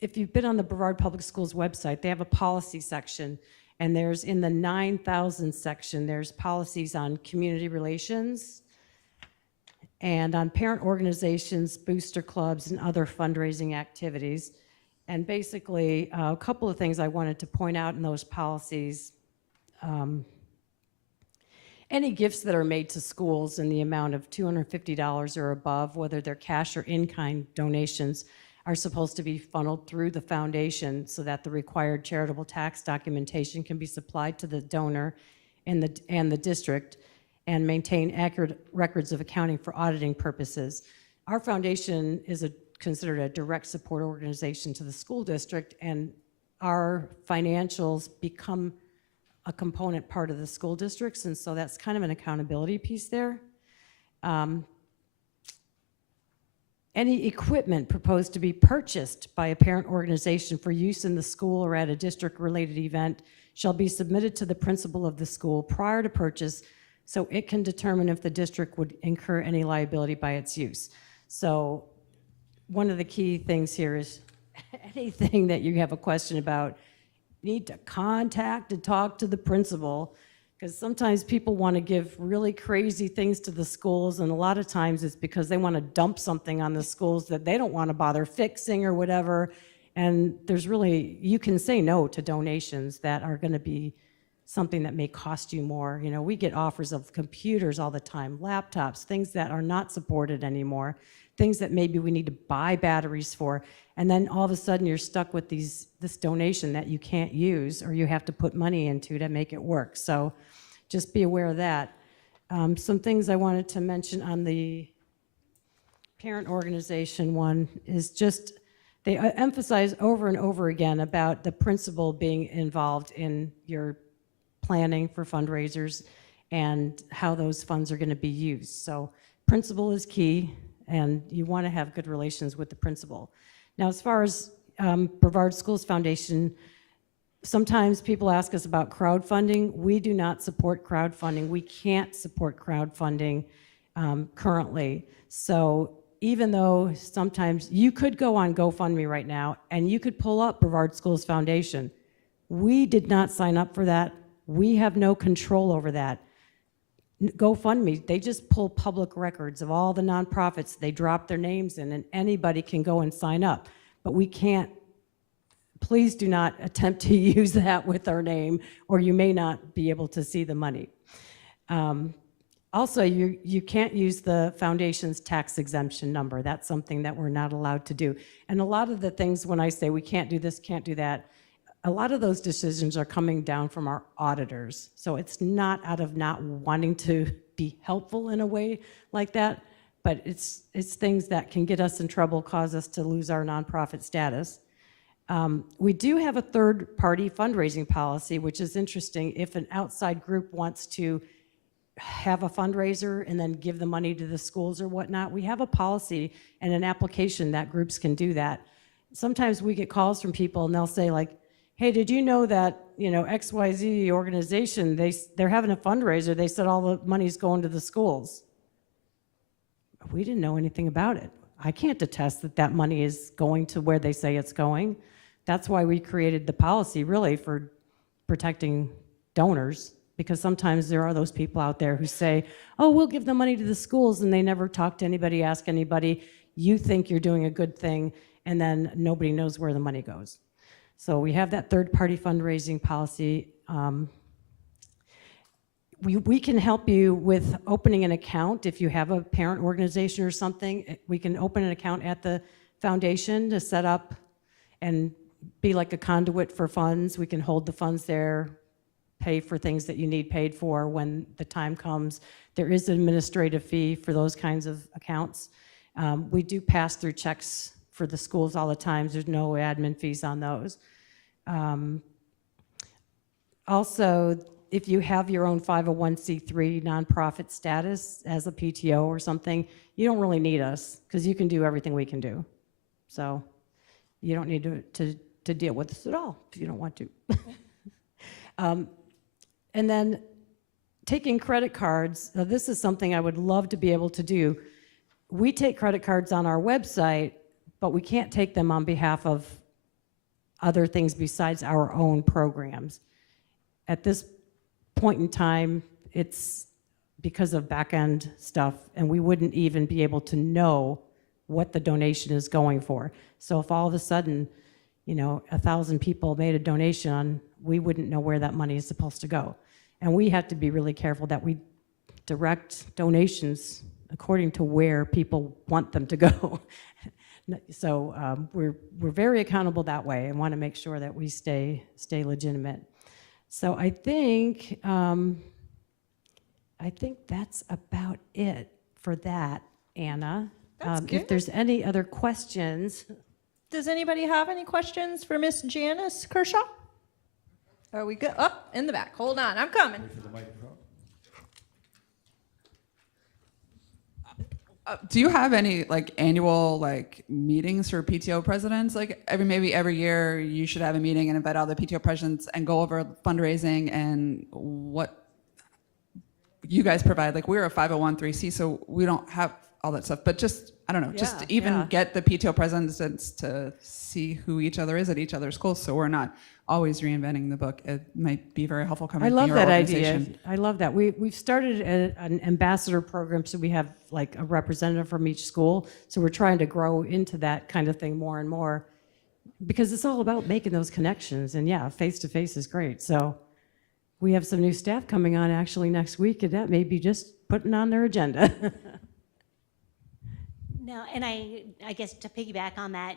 If you've been on the Brevard Public Schools website, they have a policy section, and there's in the 9,000 section, there's policies on community relations and on parent organizations, booster clubs, and other fundraising activities. And basically, a couple of things I wanted to point out in those policies. Any gifts that are made to schools in the amount of $250 or above, whether they're cash or in-kind donations, are supposed to be funneled through the foundation so that the required charitable tax documentation can be supplied to the donor and the district, and maintain accurate records of accounting for auditing purposes. Our foundation is considered a direct support organization to the school district, and our financials become a component part of the school districts, and so that's kind of an accountability piece there. Any equipment proposed to be purchased by a parent organization for use in the school or at a district-related event shall be submitted to the principal of the school prior to purchase, so it can determine if the district would incur any liability by its use. So one of the key things here is anything that you have a question about, you need to contact and talk to the principal, because sometimes people want to give really crazy things to the schools, and a lot of times it's because they want to dump something on the schools that they don't want to bother fixing or whatever. And you can say no to donations that are going to be something that may cost you more. We get offers of computers all the time, laptops, things that are not supported anymore, things that maybe we need to buy batteries for, and then all of a sudden you're stuck with this donation that you can't use, or you have to put money into to make it work. So just be aware of that. Some things I wanted to mention on the parent organization one is just, they emphasize over and over again about the principal being involved in your planning for fundraisers and how those funds are going to be used. So principal is key, and you want to have good relations with the principal. Now, as far as Brevard Schools Foundation, sometimes people ask us about crowdfunding. We do not support crowdfunding. We can't support crowdfunding currently. So even though sometimes you could go on GoFundMe right now and you could pull up Brevard Schools Foundation, we did not sign up for that. We have no control over that. GoFundMe, they just pull public records of all the nonprofits. They drop their names in, and anybody can go and sign up. But we can't, please do not attempt to use that with our name, or you may not be able to see the money. Also, you can't use the foundation's tax exemption number. That's something that we're not allowed to do. And a lot of the things, when I say we can't do this, can't do that, a lot of those decisions are coming down from our auditors. So it's not out of not wanting to be helpful in a way like that, but it's things that can get us in trouble, cause us to lose our nonprofit status. We do have a third-party fundraising policy, which is interesting. If an outside group wants to have a fundraiser and then give the money to the schools or whatnot, we have a policy and an application that groups can do that. Sometimes we get calls from people and they'll say like, hey, did you know that, XYZ organization, they're having a fundraiser, they said all the money's going to the schools. We didn't know anything about it. I can't attest that that money is going to where they say it's going. That's why we created the policy, really, for protecting donors, because sometimes there are those people out there who say, oh, we'll give the money to the schools, and they never talk to anybody, ask anybody. You think you're doing a good thing, and then nobody knows where the money goes. So we have that third-party fundraising policy. We can help you with opening an account. If you have a parent organization or something, we can open an account at the foundation to set up and be like a conduit for funds. We can hold the funds there, pay for things that you need paid for when the time comes. There is an administrative fee for those kinds of accounts. We do pass through checks for the schools all the time. There's no admin fees on those. Also, if you have your own 501c3 nonprofit status as a PTO or something, you don't really need us because you can do everything we can do. So you don't need to deal with us at all if you don't want to. And then taking credit cards, now this is something I would love to be able to do. We take credit cards on our website, but we can't take them on behalf of other things besides our own programs. At this point in time, it's because of back-end stuff, and we wouldn't even be able to know what the donation is going for. So if all of a sudden, 1,000 people made a donation, we wouldn't know where that money is supposed to go. And we have to be really careful that we direct donations according to where people want them to go. So we're very accountable that way and want to make sure that we stay legitimate. So I think that's about it for that, Anna. That's If good. there's any other questions. Does anybody have any questions for Miss Janice Kershaw? Are we good? Up in the back. Hold on, I'm coming. Wait for the microphone. Do you have any annual meetings for PTO presidents? Maybe every year you should have a meeting and invite all the PTO presidents and go over fundraising and what you guys provide. We're a 501(c), so we don't have all that stuff. But just, I don't know, just to even get the PTO presidents to see who each other is at each other's schools, so we're not always reinventing the book. It might be very helpful coming I from love your that organization. idea. I love that. We've started an ambassador program, so we have a representative from each school. So we're trying to grow into that kind of thing more and more, because it's all about making those connections. And yeah, face to face is great. So we have some new staff coming on actually next week, and that may be just putting on their agenda. No, and I guess to piggyback on that,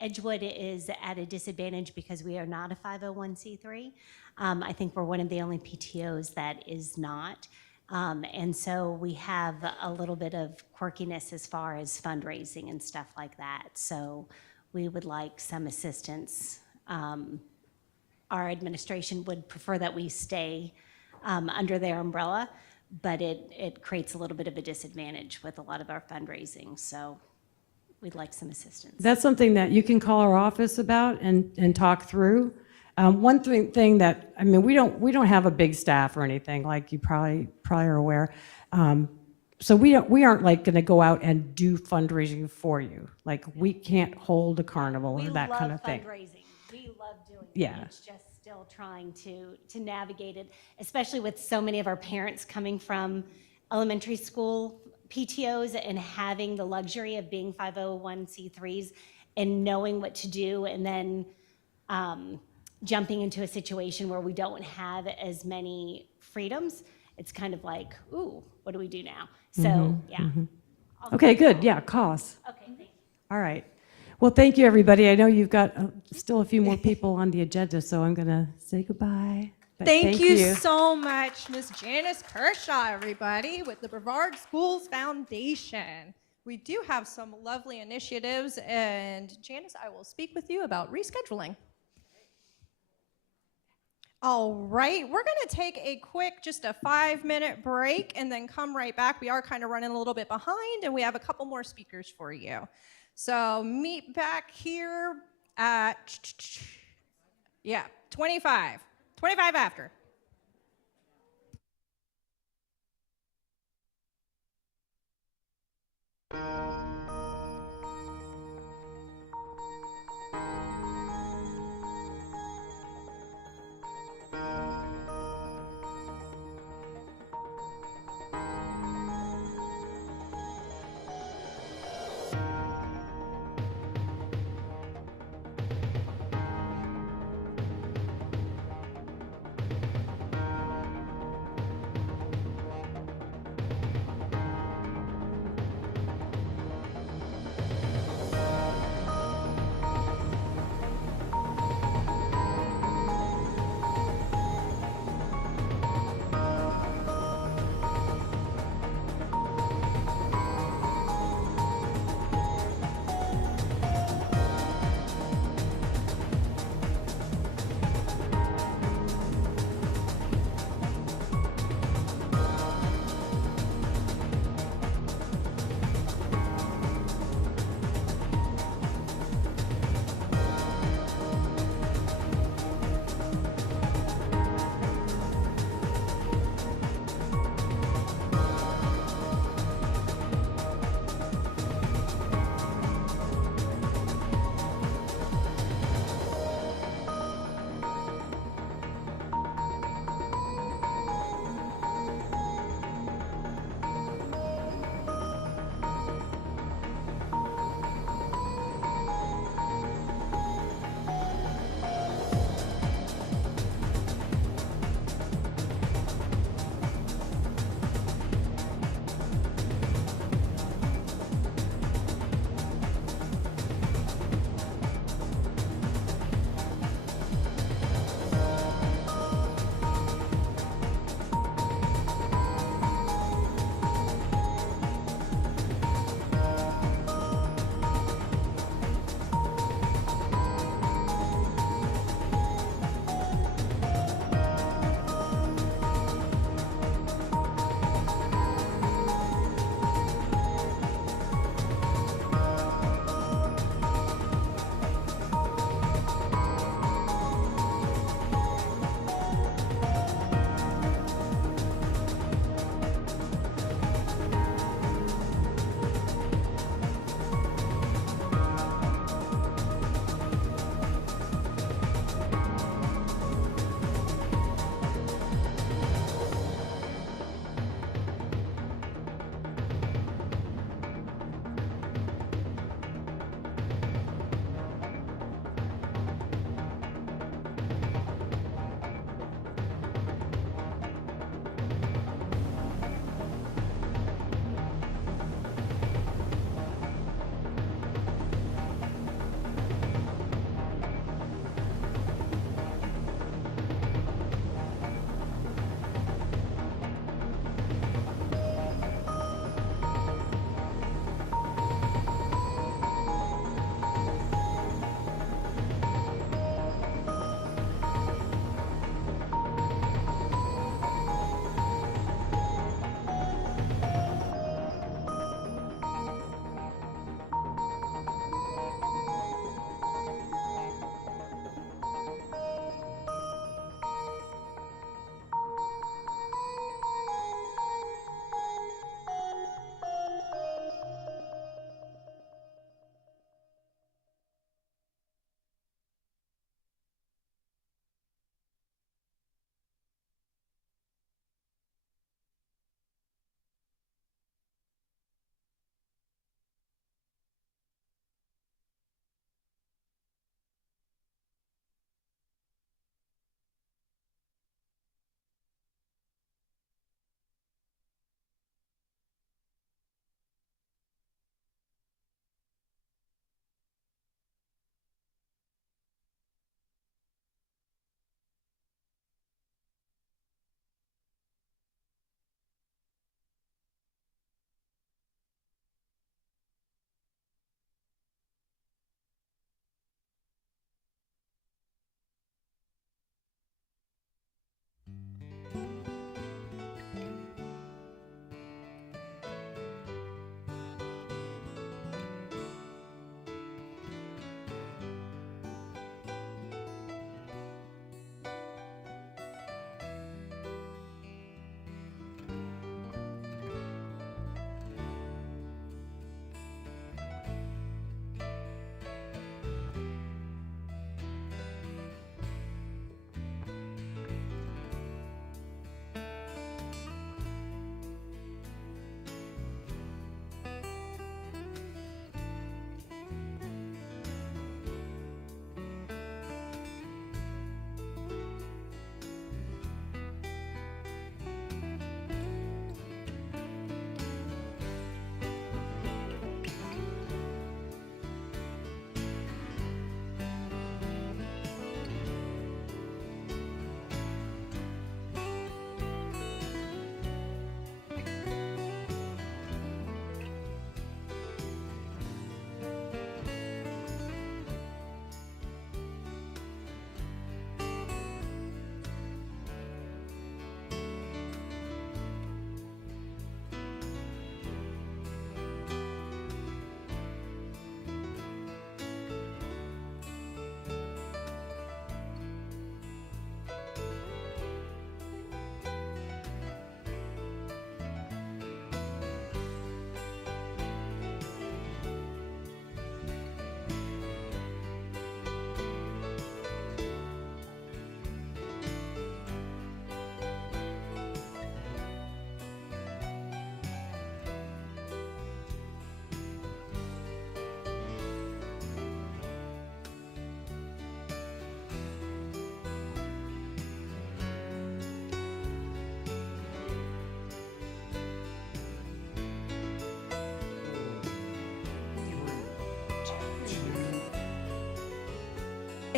Edgewood is at a disadvantage because we are not a 501c3. I think we're one of the only PTOs that is not. And so we have a little bit of quirkiness as far as fundraising and stuff like that. So we would like some assistance. Our administration would prefer that we stay under their umbrella, but it creates a little bit of a disadvantage with a lot of our fundraising. So we'd like some assistance. That's something that you can call our office about and talk through. One thing that, we don't have a big staff or anything, like you probably are aware. So we aren't going to go out and do fundraising for you. We can't hold a carnival or that kind of thing. We love fundraising. We love doing it. Yeah. It's just still trying to navigate it, especially with so many of our parents coming from elementary school PTOs and having the luxury of being 501c3s and knowing what to do, and then jumping into a situation where we don't have as many freedoms. It's kind of like, ooh, what do we do now? So, yeah. Okay, good. Yeah, costs. Okay, thank you. All right. Well, thank you, everybody. I know you've got still a few more people on the agenda, so I'm going to say goodbye. But Thank you so much, Miss Janice Kershaw, everybody, with the Brevard Schools Foundation. We do have some lovely initiatives, and Janice, I will speak with you about rescheduling. All right, we're going to take a quick, just a 5-minute break and then come right back. We are kind of running a little bit behind, and we have a couple more speakers for you. So meet back here at, 25 after.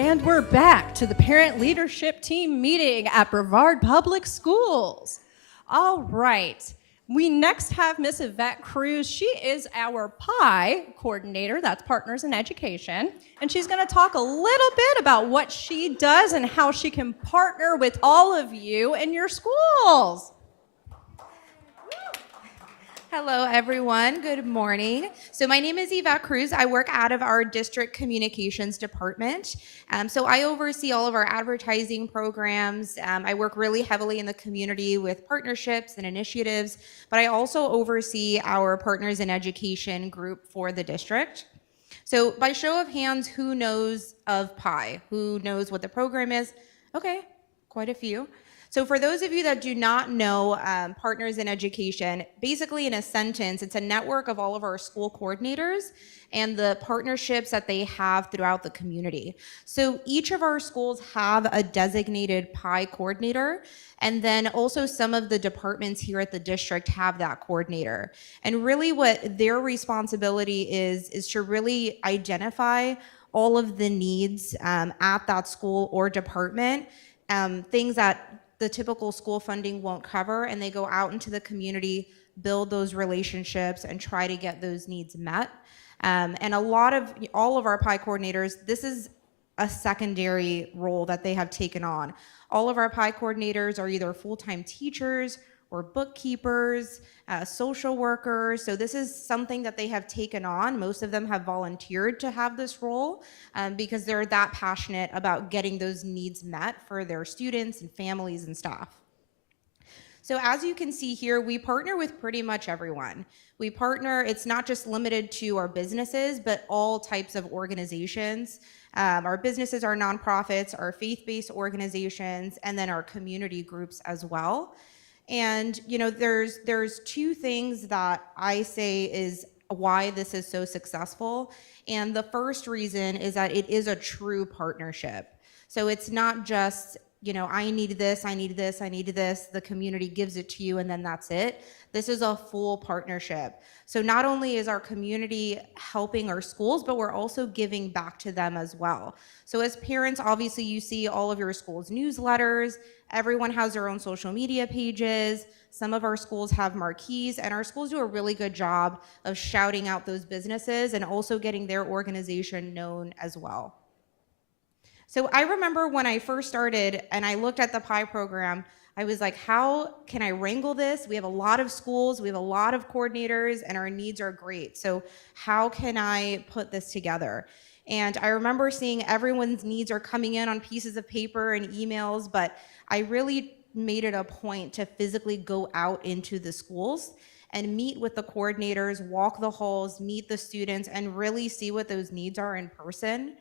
And we're back to the parent leadership team meeting at Brevard Public Schools. All right. We next have Miss Yvette Cruz. She is our PI coordinator, that's Partners in Education, and she's going to talk a little bit about what she does and how she can partner with all of you in your schools. Hello, everyone. Good morning. So my name is Yvette Cruz. I work out of our district communications department. So I oversee all of our advertising programs. I work really heavily in the community with partnerships and initiatives, but I also oversee our Partners in Education group for the district. So by show of hands, who knows of PI? Who knows what the program is? Okay, quite a few. So for those of you that do not know Partners in Education, basically in a sentence, it's a network of all of our school coordinators and the partnerships that they have throughout the community. So each of our schools have a designated PI coordinator, and then also some of the departments here at the district have that coordinator. And really what their responsibility is to really identify all of the needs at that school or department, things that the typical school funding won't cover, and they go out into the community, build those relationships, and try to get those needs met. And all of our PI coordinators, this is a secondary role that they have taken on. All of our PI coordinators are either full-time teachers or bookkeepers, social workers. So this is something that they have taken on. Most of them have volunteered to have this role because they're that passionate about getting those needs met for their students and families and staff. So as you can see here, we partner with pretty much everyone. We partner, it's not just limited to our businesses, but all types of organizations. Our businesses are nonprofits, our faith-based organizations, and then our community groups as well. And you know, there's two things that I say is why this is so successful. And the first reason is that it is a true partnership. So it's not just, you know, I need this, I need this, I need this, the community gives it to you and then that's it. This is a full partnership. So not only is our community helping our schools, but we're also giving back to them as well. So as parents, obviously you see all of your schools' newsletters, everyone has their own social media pages, some of our schools have marquees, and our schools do a really good job of shouting out those businesses and also getting their organization known as well. So I remember when I first started and I looked at the PI program, I was like, how can I wrangle this? We have a lot of schools, we have a lot of coordinators, and our needs are great. So how can I put this together? And I remember seeing everyone's needs are coming in on pieces of paper and emails, but I really made it a point to physically go out into the schools and meet with the coordinators, walk the halls, meet the students, and really see what those needs are in person.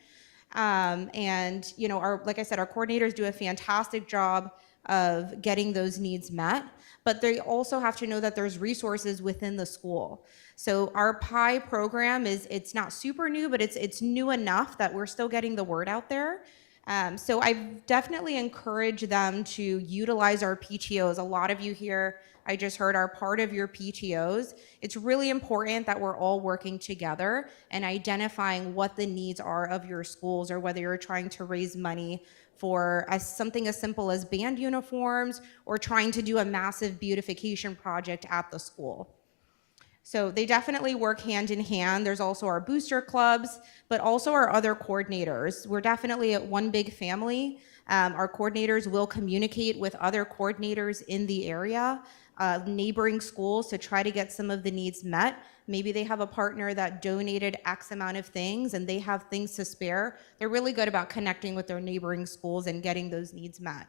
And you know, like I said, our coordinators do a fantastic job of getting those needs met, but they also have to know that there's resources within the school. So our PI program it's not super new, but it's new enough that we're still getting the word out there. So I've definitely encouraged them to utilize our PTOs. A lot of you here, I just heard, are part of your PTOs. It's really important that we're all working together and identifying what the needs are of your schools, or whether you're trying to raise money for something as simple as band uniforms or trying to do a massive beautification project at the school. So they definitely work hand in hand. There's also our booster clubs, but also our other coordinators. We're definitely one big family. Our coordinators will communicate with other coordinators in the area, neighboring schools, to try to get some of the needs met. Maybe they have a partner that donated X amount of things and they have things to spare. They're really good about connecting with their neighboring schools and getting those needs met.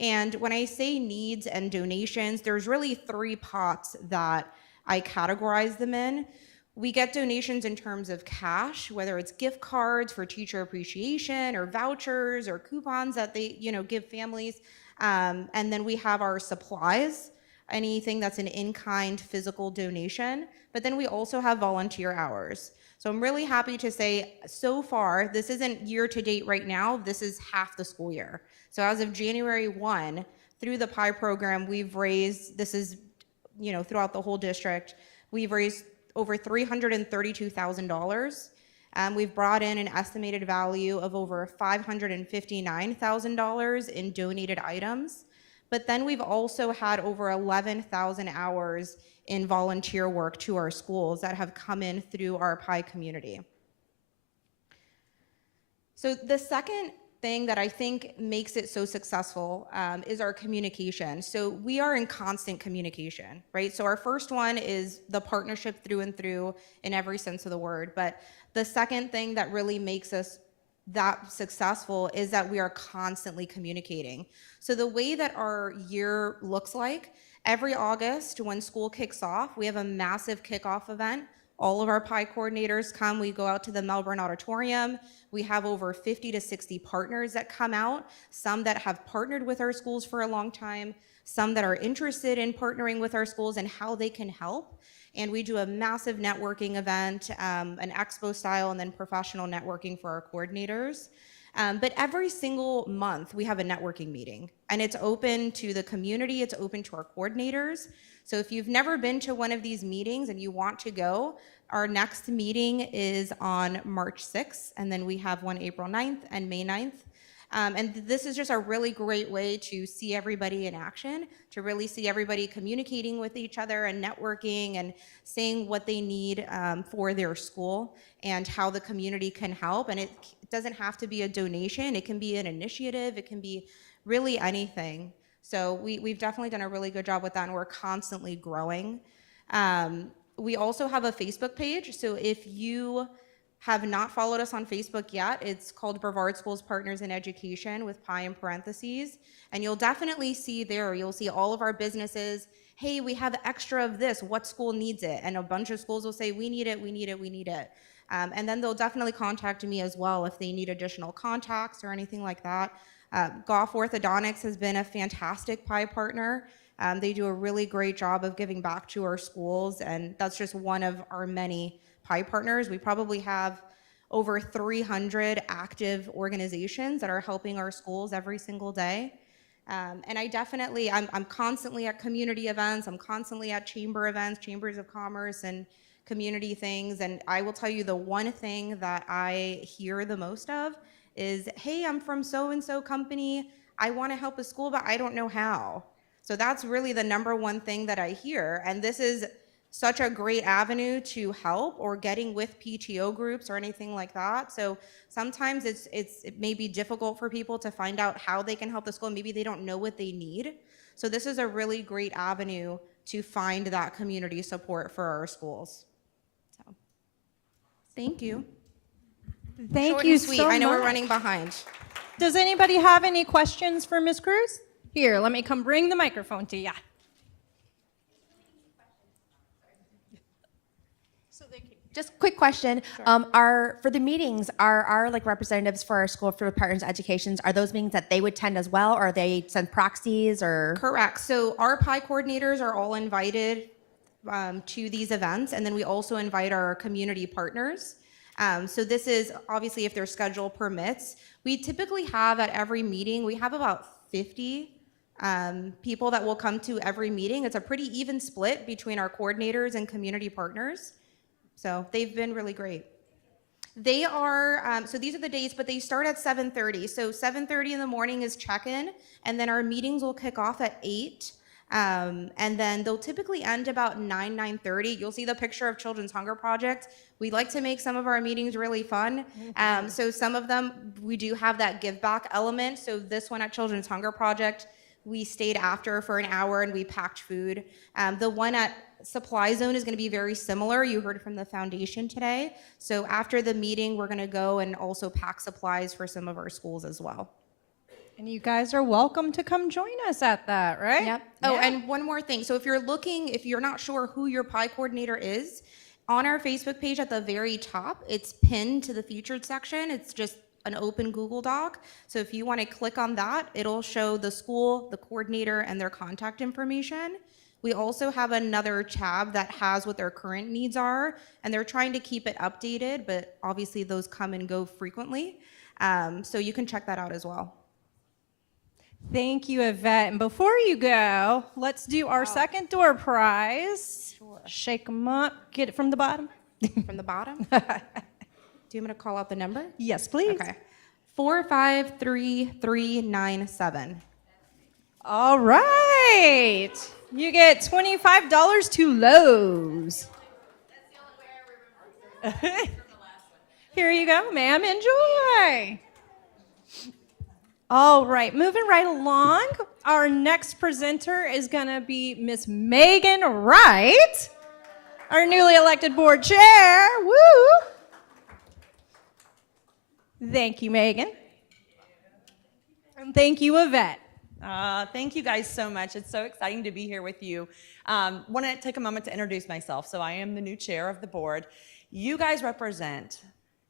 And when I say needs and donations, there's really three pots that I categorize them in. We get donations in terms of cash, whether it's gift cards for teacher appreciation or vouchers or coupons that they, you know, give families. And then we have our supplies, anything that's an in-kind physical donation. But then we also have volunteer hours. So I'm really happy to say, so far, this isn't year to date right now, this is half the school year. So as of January 1, through the PI program, we've raised, this is, you know, throughout the whole district, we've raised over $332,000. We've brought in an estimated value of over $559,000 in donated items. But then we've also had over 11,000 hours in volunteer work to our schools that have come in through our PI community. So the second thing that I think makes it so successful is our communication. So we are in constant communication, right? So our first one is the partnership through and through in every sense of the word. But the second thing that really makes us that successful is that we are constantly communicating. So the way that our year looks like, every August when school kicks off, we have a massive kickoff event. All of our PI coordinators come. We go out to the Melbourne Auditorium. We have over 50 to 60 partners that come out, some that have partnered with our schools for a long time, some that are interested in partnering with our schools and how they can help. And we do a massive networking event, an expo style, and then professional networking for our coordinators. But every single month we have a networking meeting, and it's open to the community, it's open to our coordinators. So if you've never been to one of these meetings and you want to go, our next meeting is on March 6th, and then we have one April 9th and May 9th. And this is just a really great way to see everybody in action, to really see everybody communicating with each other and networking and saying what they need for their school and how the community can help. And it doesn't have to be a donation. It can be an initiative. It can be really anything. So we've definitely done a really good job with that, and we're constantly growing. We also have a Facebook page. So if you have not followed us on Facebook yet, it's called Brevard Schools Partners in Education with PI in parentheses. And you'll definitely see there, you'll see all of our businesses. Hey, we have extra of this. What school needs it? And a bunch of schools will say, we need it, we need it, we need it. And then they'll definitely contact me as well if they need additional contacts or anything like that. Goff Orthodontics has been a fantastic PI partner. They do a really great job of giving back to our schools, and that's just one of our many PI partners. We probably have over 300 active organizations that are helping our schools every single day. And I'm constantly at community events. I'm constantly at chamber events, chambers of commerce and community things. And I will tell you the one thing that I hear the most of is, hey, I'm from so-and-so company. I want to help a school, but I don't know how. So that's really the number one thing that I hear. And this is such a great avenue to help, or getting with PTO groups or anything like that. So sometimes it may be difficult for people to find out how they can help the school. Maybe they don't know what they need. So this is a really great avenue to find that community support for our schools. So thank you. Thank Short you and sweet. so I know much. we're running behind. Does anybody have any questions for Ms. Cruz? Here, let me come bring the microphone to you. Just quick question. For the meetings, are our like representatives for our school for partners educations, are those meetings that they would attend as well, or they send proxies or? Correct. So our PI coordinators are all invited to these events, and then we also invite our community partners. So this is obviously if their schedule permits. We typically have at every meeting, we have about 50 people that will come to every meeting. It's a pretty even split between our coordinators and community partners. So they've been really great. They are, so these are the dates, but they start at 7:30. So 7:30 in the morning is check-in, and then our meetings will kick off at 8. And then they'll typically end about 9:30. You'll see the picture of Children's Hunger Project. We like to make some of our meetings really fun. So some of them, we do have that give back element. So this one at Children's Hunger Project, we stayed after for an hour and we packed food. The one at Supply Zone is going to be very similar. You heard from the foundation today. So after the meeting, we're going to go and also pack supplies for some of our schools as well. And you guys are welcome to come join us at that, right? Yep. Oh, and one more thing. So if you're not sure who your PI coordinator is, on our Facebook page at the very top, it's pinned to the featured section. It's just an open Google Doc. So if you want to click on that, it'll show the school, the coordinator, and their contact information. We also have another tab that has what their current needs are, and they're trying to keep it updated, but obviously those come and go frequently. So you can check that out as well. Thank you, Yvette. And before you go, let's do our second door prize. Sure. Shake them up. Get it from the bottom. From the bottom? Do you want me to call out the number? Yes, please. Okay. 453397. All right. You get $25 to Lowe's. Here you go, ma'am. Enjoy. All right, moving right along. Our next presenter is going to be Miss Megan Wright, our newly elected board chair. Woo! Thank you, Megan. And thank you, Yvette. Thank you guys so much. It's so exciting to be here with you. Want to take a moment to introduce myself. So I am the new chair of the board. You guys represent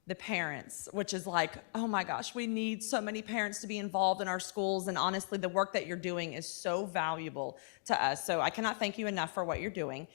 the parents, which is like, oh my gosh, we need so many parents to be involved in our schools. And honestly, the work that you're doing is so valuable to us. So I cannot thank you enough for what you're doing.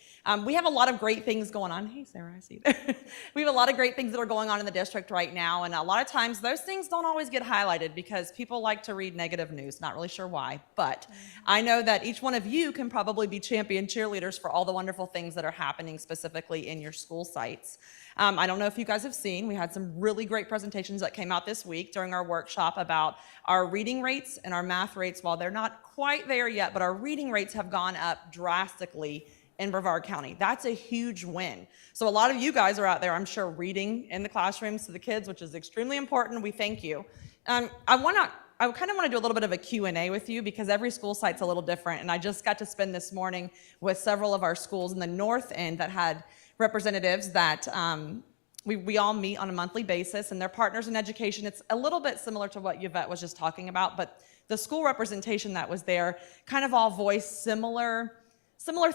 We have a lot of great things going on. Hey, Sarah, I see you there. We have a lot of great things that are going on in the district right now. And a lot of times those things don't always get highlighted because people like to read negative news. Not really sure why, but I know that each one of you can probably be champion cheerleaders for all the wonderful things that are happening specifically in your school sites. I don't know if you guys have seen, we had some really great presentations that came out this week during our workshop about our reading rates and our math rates. While they're not quite there yet, but our reading rates have gone up drastically in Brevard County. That's a huge win. So a lot of you guys are out there, I'm sure, reading in the classrooms to the kids, which is extremely important. We thank you. I kind of want to do a little bit of a Q&A with you because every school site's a little different. And I just got to spend this morning with several of our schools in the north end that had representatives that we all meet on a monthly basis, and they're partners in education. It's a little bit similar to what Yvette was just talking about, but the school representation that was there kind of all voiced similar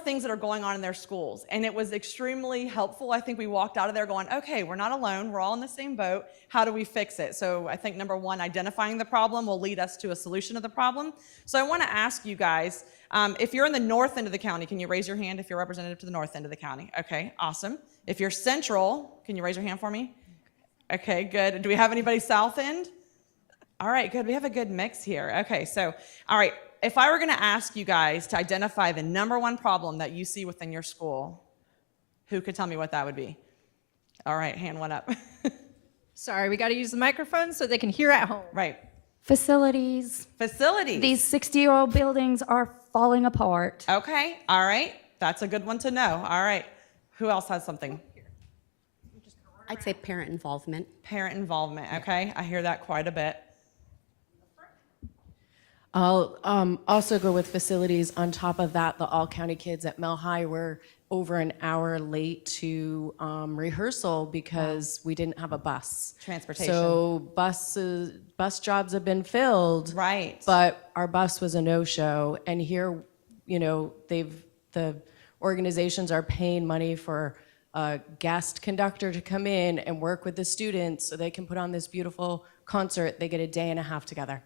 things that are going on in their schools. And it was extremely helpful. I think we walked out of there going, okay, we're not alone. We're all in the same boat. How do we fix it? So I think number one, identifying the problem will lead us to a solution of the problem. So I want to ask you guys, if you're in the north end of the county, can you raise your hand if you're representative to the north end of the county? Okay, awesome. If you're central, can you raise your hand for me? Okay, good. Do we have anybody south end? All right, good. We have a good mix here. Okay, so, all right. If I were going to ask you guys to identify the number one problem that you see within your school, who could tell me what that would be? All right, hand went up. Sorry, we got to use the microphone so they can hear at home. Right. Facilities. Facilities. These 60-year-old buildings are falling apart. Okay, all right. That's a good one to know. All right. Who else has something? I'd say parent involvement. Parent involvement, okay. I hear that quite a bit. I'll also go with facilities. On top of that, the all-county kids at Mel High were over an hour late to rehearsal because we didn't have a bus. Transportation. So bus jobs have been filled. Right. But our bus was a no-show. And here, the organizations are paying money for a guest conductor to come in and work with the students so they can put on this beautiful concert. They get a day and a half together.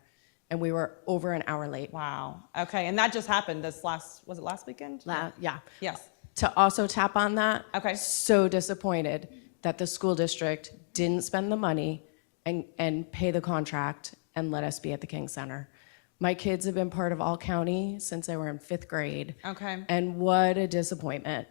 And we were over an hour late. Wow. Okay, and that just happened was it last weekend? Yeah. Yes. To also tap on that, okay. So disappointed that the school district didn't spend the money and pay the contract and let us be at the King Center. My kids have been part of All County since they were in 5th grade. Okay. And what a disappointment.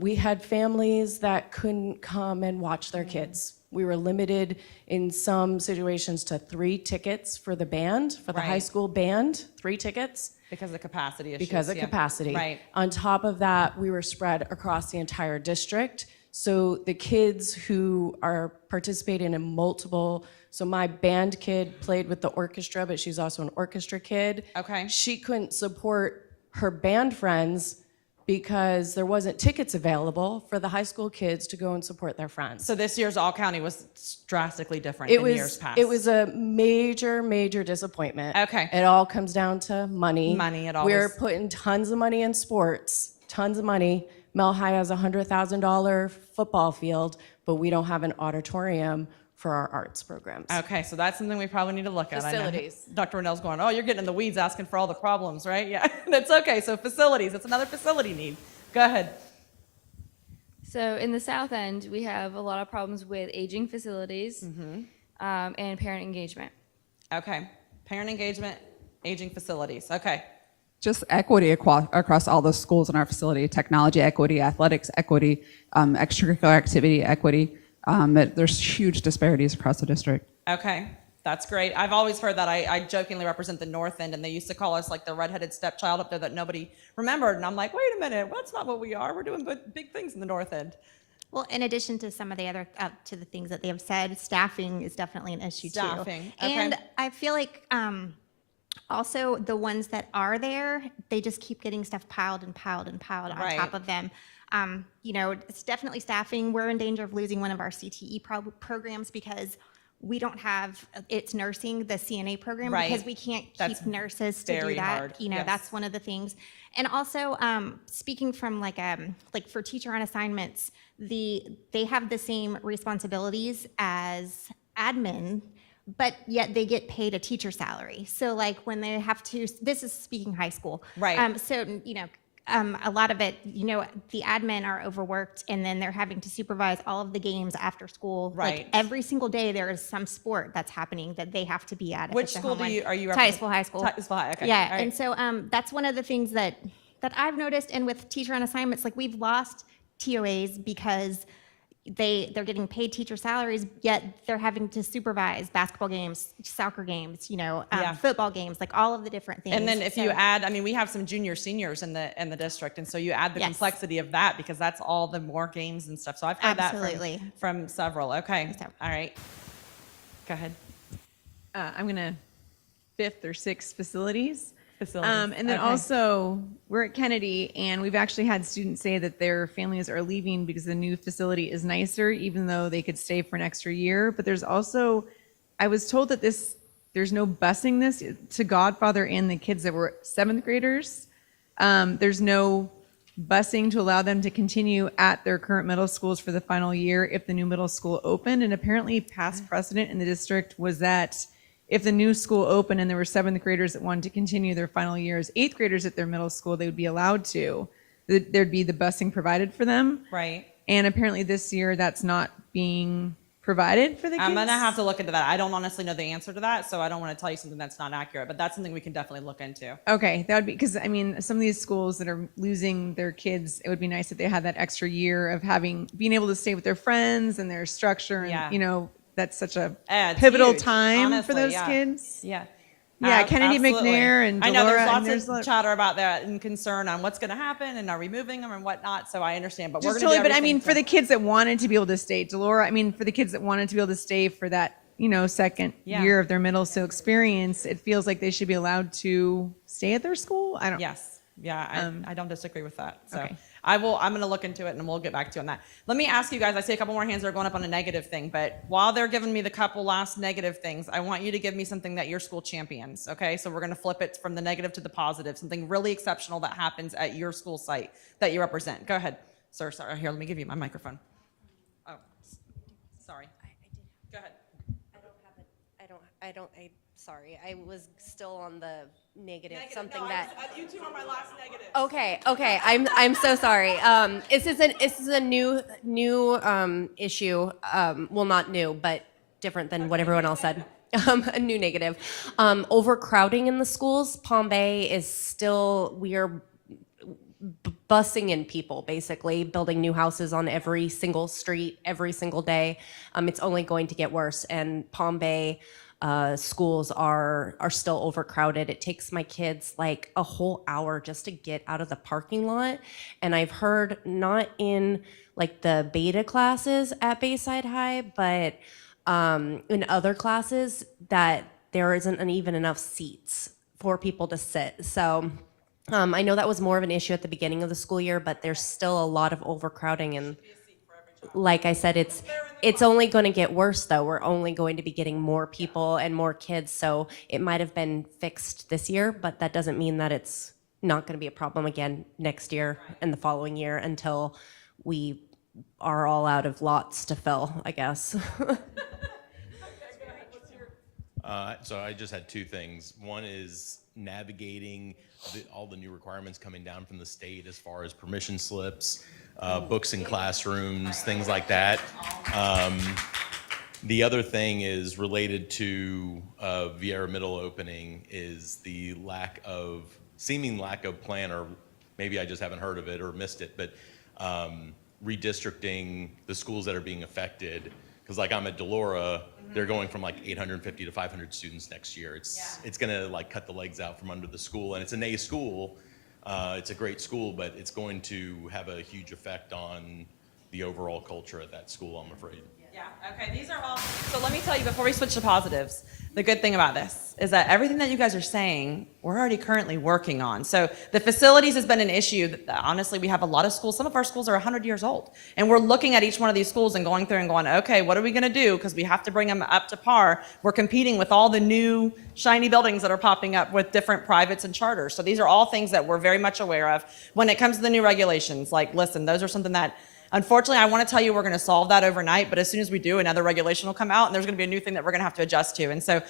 We had families that couldn't come and watch their kids. We were limited in some situations to 3 tickets for the band, for the high school band, 3 tickets. Because of capacity issues. Because of capacity. Right. On top of that, we were spread across the entire district. So the kids who are participating in multiple, so my band kid played with the orchestra, but she's also an orchestra kid. Okay. She couldn't support her band friends because there wasn't tickets available for the high school kids to go and support their friends. So this year's All County was drastically different than years past. It was a major, major disappointment. Okay. It all comes down to money. Money, it always. We're putting tons of money in sports, tons of money. Mel High has a $100,000 football field, but we don't have an auditorium for our arts programs. Okay, so that's something we probably need to look at. Facilities. I know Dr. Rennell's going, oh, you're getting in the weeds asking for all the problems, right? Yeah, that's okay. So facilities, it's another facility need. Go ahead. So in the South End, we have a lot of problems with aging facilities and parent engagement. Okay, parent engagement, aging facilities. Okay. Just equity across all the schools in our facility, technology equity, athletics equity, extracurricular activity equity. There's huge disparities across the district. Okay, that's great. I've always heard that. I jokingly represent the North End, and they used to call us like the redheaded stepchild up there that nobody remembered. And I'm like, wait a minute, that's not what we are. We're doing big things in the North End. Well, in addition to some of the other, to the things that they have said, staffing is definitely an issue too. Staffing, okay. And I feel like also the ones that are there, they just keep getting stuff piled and piled and piled on Right. top of them. You know, it's definitely staffing. We're in danger of losing one of our CTE programs because we don't have, it's nursing, the CNA program, Right. because we can't That's keep nurses to do very that. hard, You know, yes. that's one of the things. And also, speaking from like for teacher on assignments, they have the same responsibilities as admin, but yet they get paid a teacher salary. So like when they have to, this is speaking high school. Right. So, you know, a lot of it, you know, the admin are overworked and then they're having to supervise all of the games after school. Right. Like every single day there is some sport that's happening that they have to be at. if Which it's a school home one. are you Titusville High School. Titusville High, okay. Yeah, All right. and so that's one of the things that I've noticed, and with teacher on assignments, like we've lost TOAs because they're getting paid teacher salaries, yet they're having to supervise basketball games, soccer games, you know, Yeah. football games, like all of the different things. And then if you So- add, I mean, we have some junior seniors in the district, and so you add the Yes. complexity of that because that's all the more games and stuff. So I've heard Absolutely. that from several. Okay, all right. Go ahead. I'm gonna fifth or sixth facilities. Facilities, And then okay. also, we're at Kennedy, and we've actually had students say that their families are leaving because the new facility is nicer, even though they could stay for an extra year. But there's also, I was told that there's no busing this to Godfather and the kids that were seventh graders. There's no busing to allow them to continue at their current middle schools for the final year if the new middle school opened. And apparently past precedent in the district was that if the new school opened and there were seventh graders that wanted to continue their final years, eighth graders at their middle school, they would be allowed to. There'd be the busing provided for them. Right. And apparently this year that's not being provided for the kids. I'm gonna have to look into that. I don't honestly know the answer to that, so I don't want to tell you something that's not accurate. But that's something we can definitely look into. Okay, that would be, because I mean, some of these schools that are losing their kids, it would be nice if they had that extra year of being able to stay with their friends and their structure, and Yeah. you know, that's such a It's pivotal huge, time honestly, for those yeah. kids. Yeah. Yeah, Kennedy Absolutely. McNair and I know Delora, there's and lots there's of chatter about that and concern on what's going to happen and are we moving them and whatnot. So I understand, but we're Just going to totally, do but I mean, everything for the kids that wanted to be able to stay, Delora, I mean, for the kids that wanted to be able to stay for that, you know, second Yeah. year of their middle school experience, it feels like they should be allowed to stay at their school. I don't. Yes. Yeah, I don't disagree with that. So okay. I'm going to look into it and we'll get back to you on that. Let me ask you guys, I see a couple more hands that are going up on a negative thing, but while they're giving me the couple last negative things, I want you to give me something that your school champions, okay? So we're going to flip it from the negative to the positive, something really exceptional that happens at your school site that you represent. Go ahead, sir. Sorry, here, let me give you my microphone. Oh, sorry. Go ahead. Sorry, I was still on the negative, something No, that. you two are my last negative. Okay, I'm so sorry. This is a new issue. Well, not new, but different than what everyone else said. A new negative. Overcrowding in the schools. Palm Bay is still, we are busing in people, basically, building new houses on every single street, every single day. It's only going to get worse. And Palm Bay schools are still overcrowded. It takes my kids like a whole hour just to get out of the parking lot. And I've heard, not in like the beta classes at Bayside High, but in other classes, that there isn't even enough seats for people to sit. So I know that was more of an issue at do the beginning of the school year, but there's still a lot of overcrowding. And like I said, it's only going to get worse, though. We're only going to be getting more people and more kids. So it might have been fixed this year, but that doesn't mean that it's not going to be a problem again next year and the following year until we are all out of lots to fill, I guess. So I just had two things. One is navigating all the new requirements coming down from the state as far as permission slips, books in classrooms, things like that. The other thing is related to Vieira Middle opening is the seeming lack of plan, or maybe I just haven't heard of it or missed it, but redistricting the schools that are being affected. Because like I'm at Delora, they're going from like 850 to 500 students next year. It's gonna like cut the legs out from under the school, and it's an A school. It's a great school, but it's going to have a huge effect on the overall culture at that school, I'm afraid. Yeah, okay, these are all, so let me tell you before we switch to positives, the good thing about this is that everything that you guys are saying, we're already currently working on. So the facilities has been an issue. That honestly, we have a lot of schools, some of our schools are 100 years old. And we're looking at each one of these schools and going through and going, okay, what are we gonna do? Because we have to bring them up to par. We're competing with all the new shiny buildings that are popping up with different privates and charters. So these are all things that we're very much aware of. When it comes to the new regulations, like listen, those are something that unfortunately, I want to tell you we're going to solve that overnight, but as soon as we do, another regulation will come out and there's going to be a new thing that we're going to have to adjust to. And so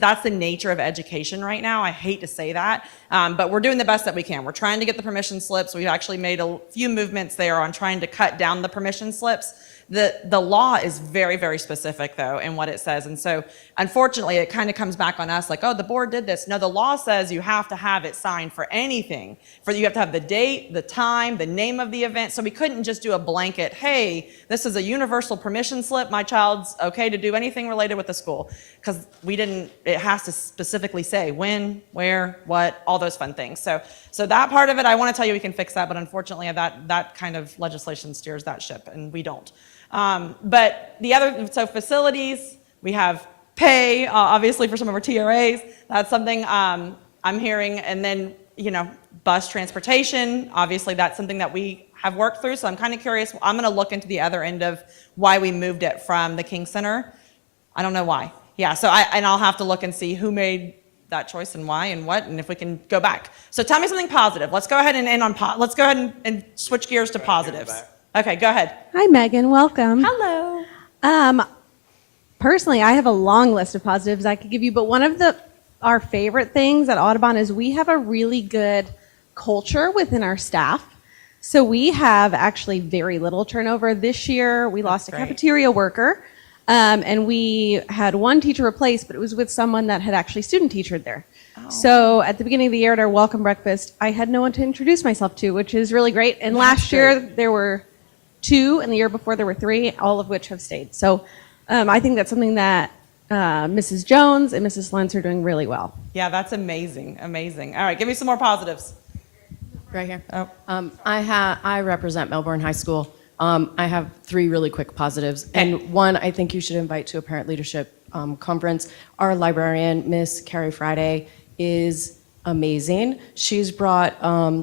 that's the nature of education right now. I hate to say that, but we're doing the best that we can. We're trying to get the permission slips. We've actually made a few movements there on trying to cut down the permission slips. The law is very, very specific though in what it says. And so unfortunately, it kind of comes back on us like, oh, the board did this. No, the law says you have to have it signed for anything. You have to have the date, the time, the name of the event. So we couldn't just do a blanket, hey, this is a universal permission slip. My child's okay to do anything related with the school. Because it has to specifically say when, where, what, all those fun things. So that part of it, I want to tell you we can fix that, but unfortunately that kind of legislation steers that ship and we don't. But so facilities, we have pay, obviously for some of our TRAs, that's something I'm hearing. And then, bus transportation, obviously that's something that we have worked through. So I'm kind of curious, I'm gonna look into the other end of why we moved it from the King Center. I don't know why. Yeah, so I'll have to look and see who made that choice and why and what, and if we can go back. So tell me something positive. Let's go ahead and end on, let's go ahead and switch gears to positives. Okay, go ahead. Hi, Megan. Welcome. Hello. Personally, I have a long list of positives I could give you, but one of our favorite things at Audubon is we have a really good culture within our staff. So we have actually very little turnover. This year, we lost a cafeteria worker, and we had one teacher replaced, but it was with someone that had actually student teachered there. So at the beginning of the year at our welcome breakfast, I had no one to introduce myself to, which is really great. And last year, there were 2, and the year before there were 3, all of which have stayed. So I think that's something that Mrs. Jones and Mrs. Lentz are doing really well. Yeah, that's amazing, amazing. All right, give me some more positives. Right here. Oh. I represent Melbourne High School. I have 3 really quick positives. And one, I think you should invite to a parent leadership conference. Our librarian, Miss Carrie Friday, is amazing. She's brought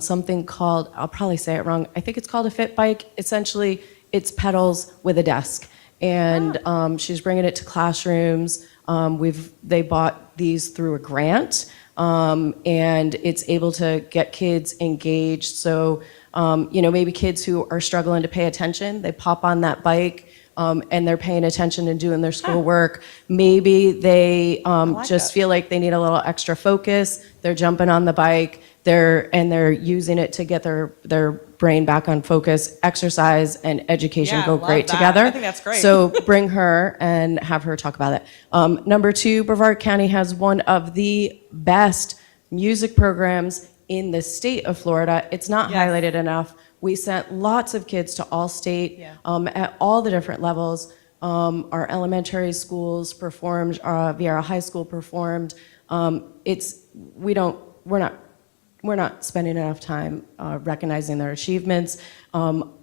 something called, I'll probably say it wrong, I think it's called a Fit Bike. Essentially, it's pedals with a desk. And she's bringing it to classrooms. They bought these through a grant, and it's able to get kids engaged. So, maybe kids who are struggling to pay attention, they pop on that bike, and they're paying attention and doing their schoolwork. Maybe they just feel like they need a little extra focus. They're jumping on the bike. They're using it to get their brain back on focus. Exercise and education go great together. I think that's great. So bring her and have her talk about it. Number 2, Brevard County has one of the best music programs in the state of Florida. It's not highlighted enough. We sent lots of kids to All-State at all the different levels. Our elementary schools performed, Vieira High School performed. We're not spending enough time recognizing their achievements.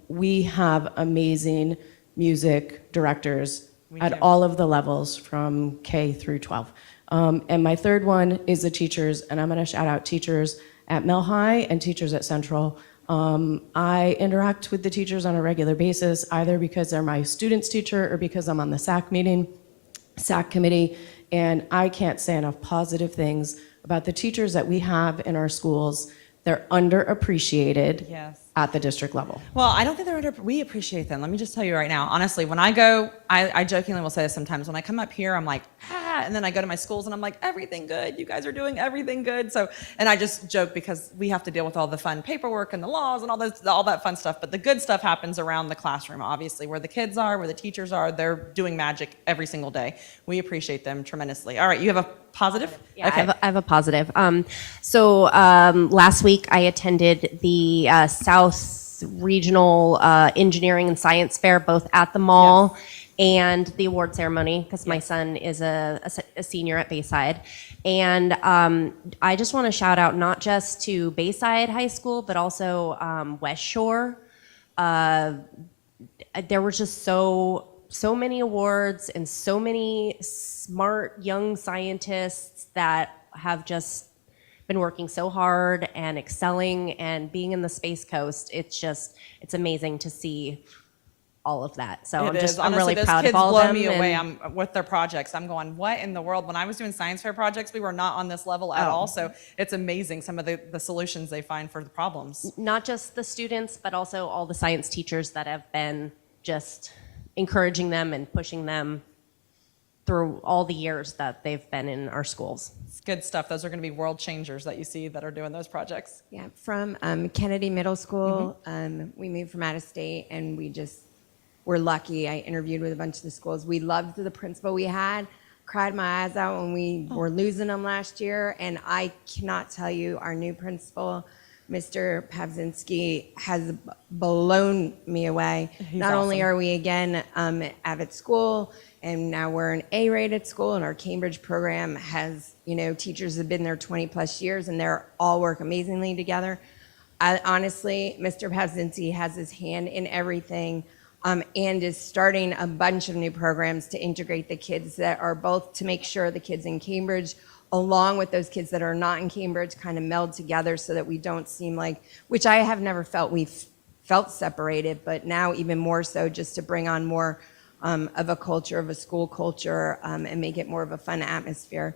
We have amazing music directors at all of the levels from K through 12. And my third one is the teachers, and I'm gonna shout out teachers at Mel High and teachers at Central. I interact with the teachers on a regular basis, either because they're my student's teacher or because I'm on the SAC committee, and I can't say enough positive things about the teachers that we have in our schools. They're underappreciated at the district level. Well, I don't think we appreciate them. Let me just tell you right now, honestly, when I go, I jokingly will say this sometimes, when I come up here, I'm like, and then I go to my schools and I'm like, everything good, you guys are doing everything good. So, and I just joke because we have to deal with all the fun paperwork and the laws and all that fun stuff, but the good stuff happens around the classroom, obviously, where the kids are, where the teachers are, they're doing magic every single day. We appreciate them tremendously. All right, you have a positive? Yeah, okay. I have a positive. Last week I attended the South regional engineering and science fair, both at the mall and the award ceremony, because my son is a senior at Bayside. And I just want to shout out not just to Bayside High School, but also West Shore. There were just so many awards and so many smart young scientists that have just been working so hard and excelling and being in the Space Coast. It's amazing to see all of that. So I'm Honestly, really those proud kids of all blow of them. me away. and- I'm with their projects. I'm going, what in the world? When I was doing science fair projects, we were not on this level at all. So it's amazing some of the solutions they find for the problems. Not just the students, but also all the science teachers that have been just encouraging them and pushing them through all the years that they've been in our schools. It's good stuff. Those are going to be world changers that you see that are doing those projects. Yeah, from Kennedy Middle School. We moved from out of state, and we're lucky. I interviewed with a bunch of the schools. We loved the principal we had. Cried my eyes out when we were losing them last year, and I cannot tell you, our new principal, Mr. Pavzinski, has blown me away. Not only are we again Avid School, and now we're an A-rated school, and our Cambridge program has, teachers have been there 20 plus years, and they're all work amazingly together. Honestly, Mr. Pavzinski has his hand in everything, and is starting a bunch of new programs to integrate the kids that are both to make sure the kids in Cambridge, along with those kids that are not in Cambridge, kind of meld together so that we don't seem like, which I have never felt we've felt separated, but now even more so, just to bring on more of a culture, of a school culture, and make it more of a fun atmosphere.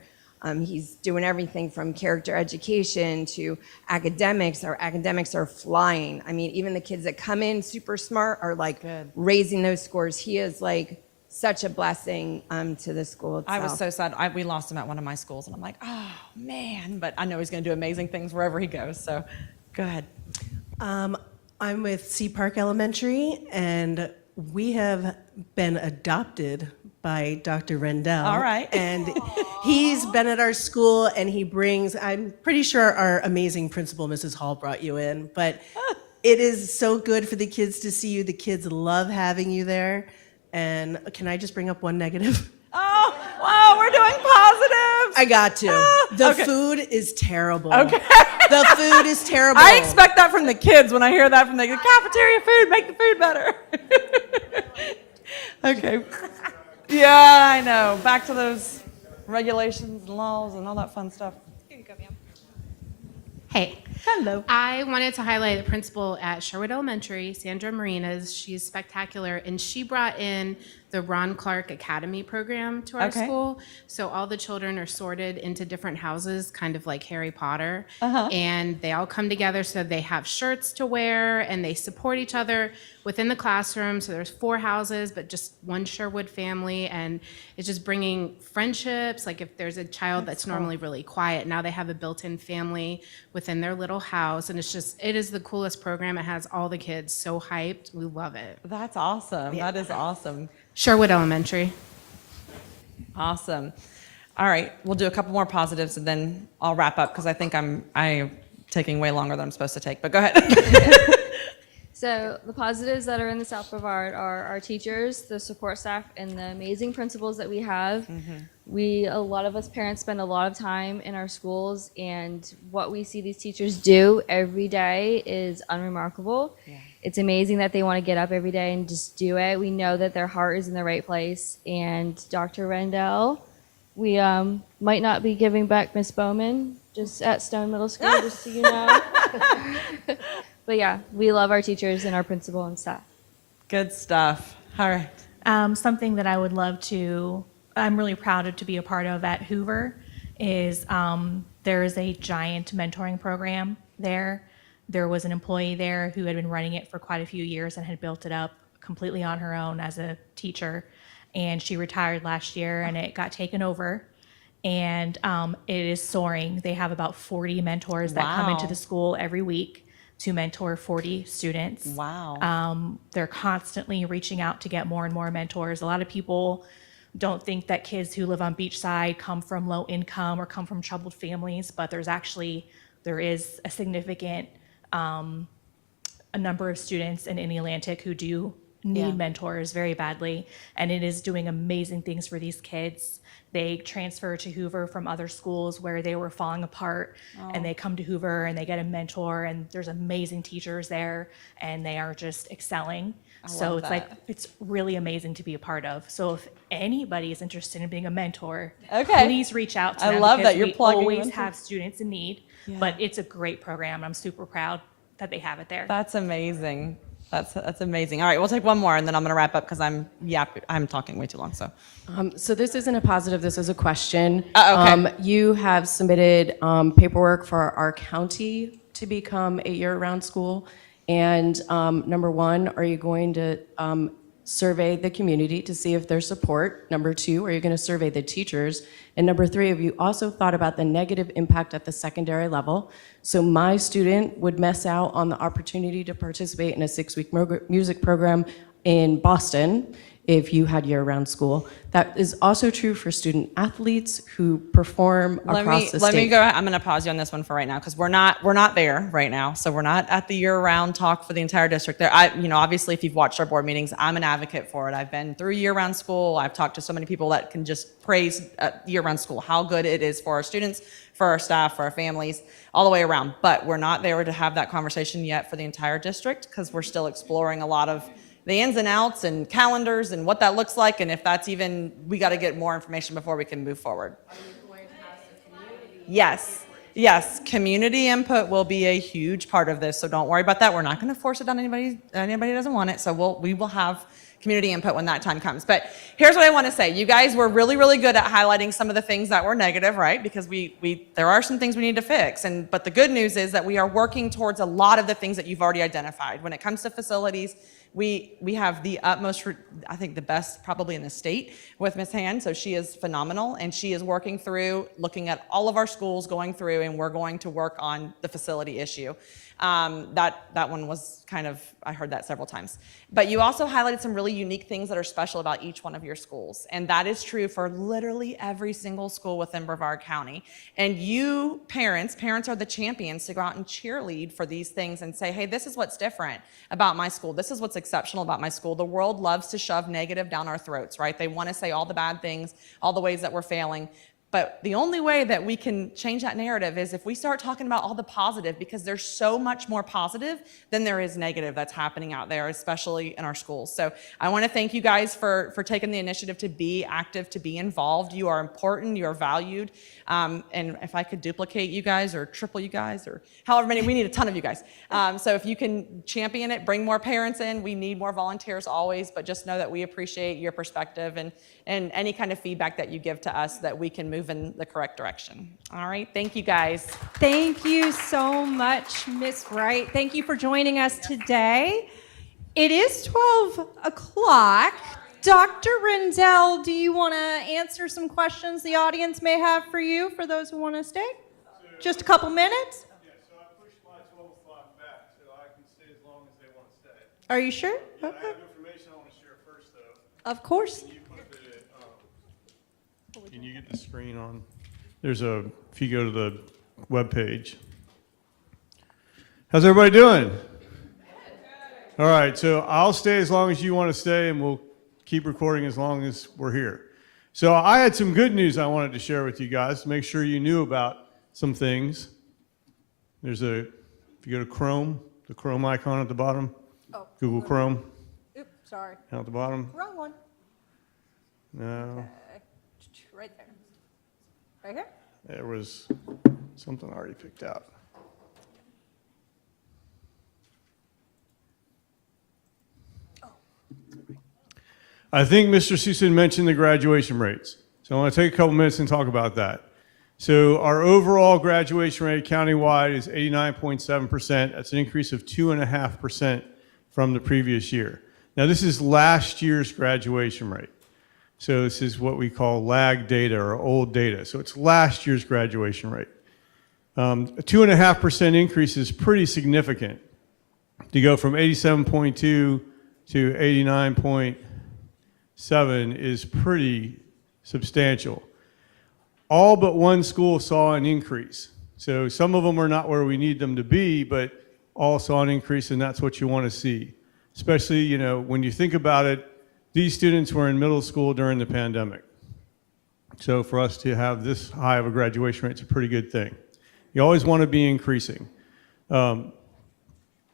He's doing everything from character education to academics. Our academics are flying. I mean, even the kids that come in super smart are like raising those scores. He is like such a blessing to the school itself. I was so sad. We lost him at one of my schools, and I'm like, oh, man. But I know he's going to do amazing things wherever he goes. So go ahead. I'm with Sea Park Elementary, and we have been adopted by Dr. Rendell. All right. And he's been at our school, and he brings, I'm pretty sure our amazing principal, Mrs. Hall, brought you in, but it is so good for the kids to see you. The kids love having you there. And can I just bring up one negative? Oh, wow, we're doing positives. I got to. The Okay. food is terrible. Okay. The food is terrible. I expect that from the kids when I hear that from the cafeteria food, make the food better. Okay. Yeah, I know. Back to those regulations and laws and all that fun stuff. Hey. Hello. I wanted to highlight the principal at Sherwood Elementary, Sandra Marinas. She's spectacular, and she brought in the Ron Clark Academy program to our Okay. school. So all the children are sorted into different houses, kind of like Harry Potter. Uh-huh. And they all come together so they have shirts to wear, and they support each other within the classroom. So there's 4 houses, but just one Sherwood family, and it's just bringing friendships. Like if there's a child that's normally really quiet, now they have a built-in family within their little house, and it is the coolest program. It has all the kids so hyped. We love it. That's awesome. That is awesome. Sherwood Elementary. Awesome. All right, we'll do a couple more positives and then I'll wrap up because I think I'm taking way longer than I'm supposed to take. But go ahead. So the positives that are in the South Brevard are our teachers, the support staff, and the amazing principals that we have. A lot of us parents spend a lot of time in our schools, and what we see these teachers do every day is unremarkable. It's amazing that they want to get up every day and just do it. We know that their heart is in the right place. And Dr. Rendell, we might not be giving back Miss Bowman just at Stone Middle School, just so you know. But yeah, we love our teachers and our principal and staff. Good stuff. All right. Something that I would love I'm really proud to be a part of at Hoover is there is a giant mentoring program there. There was an employee there who had been running it for quite a few years and had built it up completely on her own as a teacher. And she retired last year, and it got taken over. And it is soaring. They have about 40 mentors that come into Wow. the school every week to mentor 40 students. Wow. They're constantly reaching out to get more and more mentors. A lot of people don't think that kids who live on Beachside come from low income or come from troubled families, but there is a significant a number of students in Indialantic who do need mentors very badly, and it is doing amazing things for these kids. They transfer to Hoover from other schools where they were falling apart, and they come to Hoover and they get a mentor, and there's amazing teachers there, and they are just excelling. So love it's like, that. it's really amazing to be a part of. So if anybody is interested in being a mentor, Okay. please reach out to I them. love because that you're we plugging always mentors. have students in need, but it's a great program. I'm super proud that they have it there. That's amazing. That's amazing. All right, we'll take one more, and then I'm going to wrap up because I'm talking way too long. So this isn't a positive, this is a question. Okay. You have submitted paperwork for our county to become a year-round school. And number one, are you going to survey the community to see if there's support? Number two, are you going to survey the teachers? And number three, have you also thought about the negative impact at the secondary level? So my student would miss out on the opportunity to participate in a 6-week music program in Boston if you had year-round school. That is also true for student athletes who perform across the state. Let me go. I'm going to pause you on this one for right now because we're not there right now. So we're not at the year-round talk for the entire district. There, obviously, if you've watched our board meetings, I'm an advocate for it. I've been through year-round school. I've talked to so many people that can just praise year-round school, how good it is for our students, for our staff, for our families, all the way around. But we're not there to have that conversation yet for the entire district because we're still exploring a lot of the ins and outs and calendars and what that looks like, and if that's even, we got to get more information before we can move forward. Yes, community input will be a huge part of this, so don't worry about that. We're not going to force it on anybody who doesn't want it, so we will have community input when that time comes. But here's what I want to say. You guys were really, really good at highlighting some of the things that were negative, right? Because there are some things we need to fix. But the good news is that we are working towards a lot of the things that you've already identified. When it comes to facilities, we have the utmost, I think the best probably in the state with Ms. Hand. So she is phenomenal, and she is working through, looking at all of our schools, going through, and we're going to work on the facility issue. That one was kind of, I heard that several times. But you also highlighted some really unique things that are special about each one of your schools. And that is true for literally every single school within Brevard County. And you, parents are the champions to go out and cheerlead for these things and say, hey, this is what's different about my school. This is what's exceptional about my school. The world loves to shove negative down our throats, right? They want to say all the bad things, all the ways that we're failing. But the only way that we can change that narrative is if we start talking about all the positive, because there's so much more positive than there is negative that's happening out there, especially in our schools. So I want to thank you guys for taking the initiative to be active, to be involved. You are important, you are valued. And if I could duplicate you guys or triple you guys or however many, we need a ton of you guys. So if you can champion it, bring more parents in. We need more volunteers always, but just know that we appreciate your perspective and any kind of feedback that you give to us that we can move in the correct direction. All right, thank you guys. Thank you so much, Ms. Wright. Thank you for joining us today. It is 12 o'clock. Dr. Rendell, do you want to answer some questions the audience may have for you, for those who want to stay? Just a couple minutes? Yeah, so I pushed my 12 o'clock back so I can stay as long as they want to stay. Are you sure? I Okay. have information I want to share first, though. Of course. Can you get the screen on? If you go to the web page. How's everybody doing? All right, so I'll stay as long as you want to stay, and we'll keep recording as long as we're here. So I had some good news I wanted to share with you guys to make sure you knew about some things. If you go to Chrome, the Chrome icon at the bottom, Google Chrome. Oops, sorry. Down at the bottom. Wrong one. No, Right there. Right here? there was something I already picked out. I think Mr. Susan mentioned the graduation rates. So I want to take a couple minutes and talk about that. So our overall graduation rate countywide is 89.7%. That's an increase of 2.5% from the previous year. Now this is last year's graduation rate. So this is what we call lag data or old data. So it's last year's graduation rate. A 2.5% increase is pretty significant. To go from 87.2 to 89.7 is pretty substantial. All but one school saw an increase. So some of them are not where we need them to be, but all saw an increase, and that's what you want to see. Especially, you know, when you think about it, these students were in middle school during the pandemic. So for us to have this high of a graduation rate is a pretty good thing. You always want to be increasing.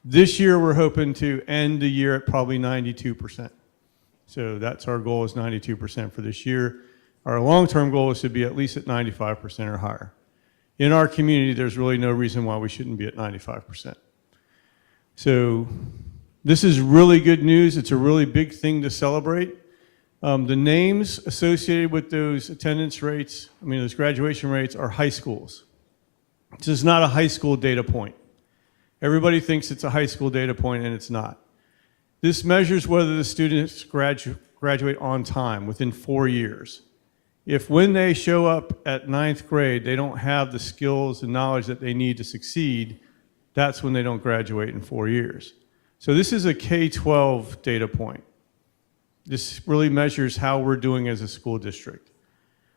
This year, we're hoping to end the year at probably 92%. So that's our goal, is 92% for this year. Our long-term goal is to be at least at 95% or higher. In our community, there's really no reason why we shouldn't be at 95%. So this is really good news. It's a really big thing to celebrate. The names associated with those attendance rates, those graduation rates, are high schools. This is not a high school data point. Everybody thinks it's a high school data point, and it's not. This measures whether the students graduate on time within 4 years. If when they show up at 9th grade, they don't have the skills and knowledge that they need to succeed, that's when they don't graduate in 4 years. So this is a K-12 data point. This really measures how we're doing as a school district.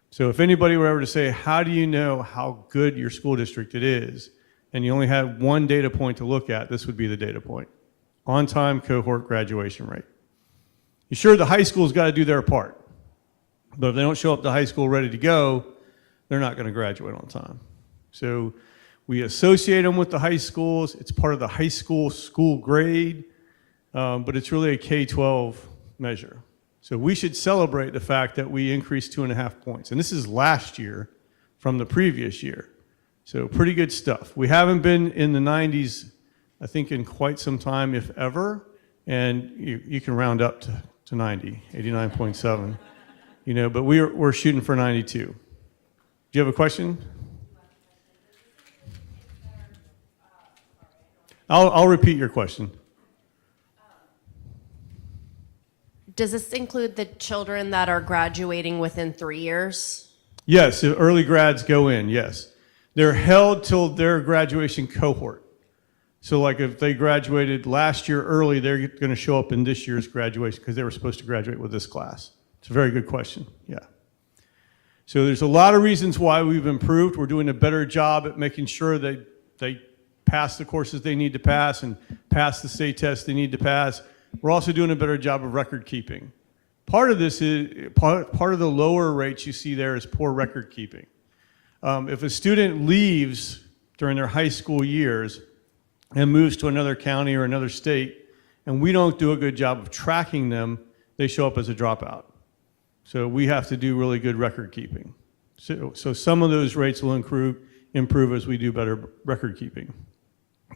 So if anybody were ever to say, how do you know how good your school district it is, and you only have one data point to look at, this would be the data point. On-time cohort graduation rate. You sure, the high school's got to do their part. But if they don't show up to high school ready to go, they're not going to graduate on time. So we associate them with the high schools. It's part of the high school grade, but it's really a K-12 measure. So we should celebrate the fact that we increased 2.5 points. And this is last year from the previous year. So pretty good stuff. We haven't been in the 90s, I think, in quite some time, if ever. And you can round up to 90, 89.7. You know, but we're shooting for 92. Do you have a question? I'll repeat your question. Does this include the children that are graduating within 3 years? Yes, if early grads go in, yes. They're held till their graduation cohort. So like if they graduated last year early, they're going to show up in this year's graduation because they were supposed to graduate with this class. It's a very good question, yeah. So there's a lot of reasons why we've improved. We're doing a better job at making sure that they pass the courses they need to pass and pass the state tests they need to pass. We're also doing a better job of record keeping. Part of this is, part of the lower rates you see there is poor record keeping. If a student leaves during their high school years and moves to another county or another state, and we don't do a good job of tracking them, they show up as a dropout. So we have to do really good record keeping. So some of those rates will improve as we do better record keeping.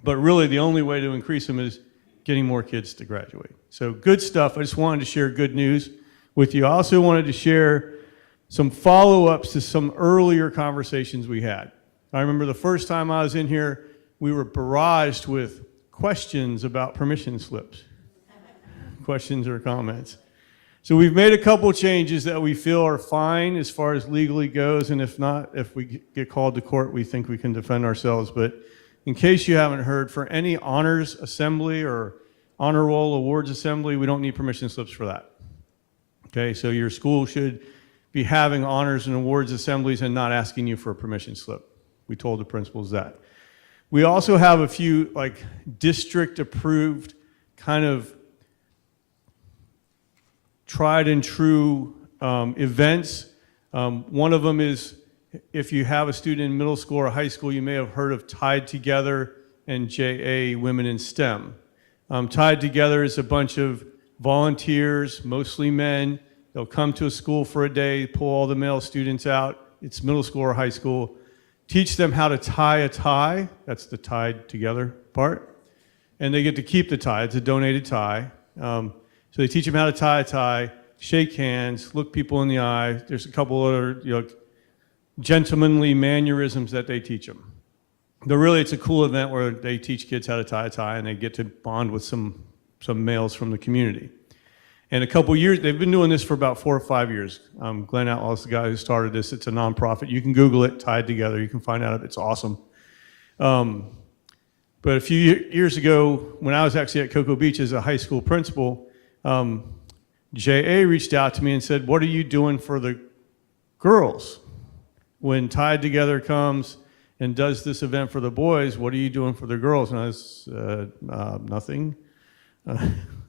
But really the only way to increase them is getting more kids to graduate. So good stuff. I just wanted to share good news with you. I also wanted to share some follow-ups to some earlier conversations we had. I remember the first time I was in here, we were barraged with questions about permission slips. Questions or comments. So we've made a couple changes that we feel are fine as far as legally goes, and if not, if we get called to court, we think we can defend ourselves. But in case you haven't heard, for any honors assembly or honor roll awards assembly, we don't need permission slips for that. Okay, so your school should be having honors and awards assemblies and not asking you for a permission slip. We told the principals that. We also have a few like district approved kind of tried and true events. One of them is if you have a student in middle school or high school, you may have heard of Tied Together and JA Women in STEM. Tied Together is a bunch of volunteers, mostly men. They'll come to a school for a day, pull all the male students out. It's middle school or high school. Teach them how to tie a tie. That's the tied together part. And they get to keep the tie. It's a donated tie. So they teach them how to tie a tie, shake hands, look people in the eye. There's a couple other gentlemanly mannerisms that they teach them. But really, it's a cool event where they teach kids how to tie a tie, and they get to bond with some males from the community. And a couple years, they've been doing this for about 4 or 5 years. Glenn Outlaw is the guy who started this. It's a nonprofit. You can Google it, Tied Together. You can find out. It's awesome. But a few years ago, when I was actually at Cocoa Beach as a high school principal, JA reached out to me and said, what are you doing for the girls? When Tied Together comes and does this event for the boys. What are you doing for the girls? And I was, nothing.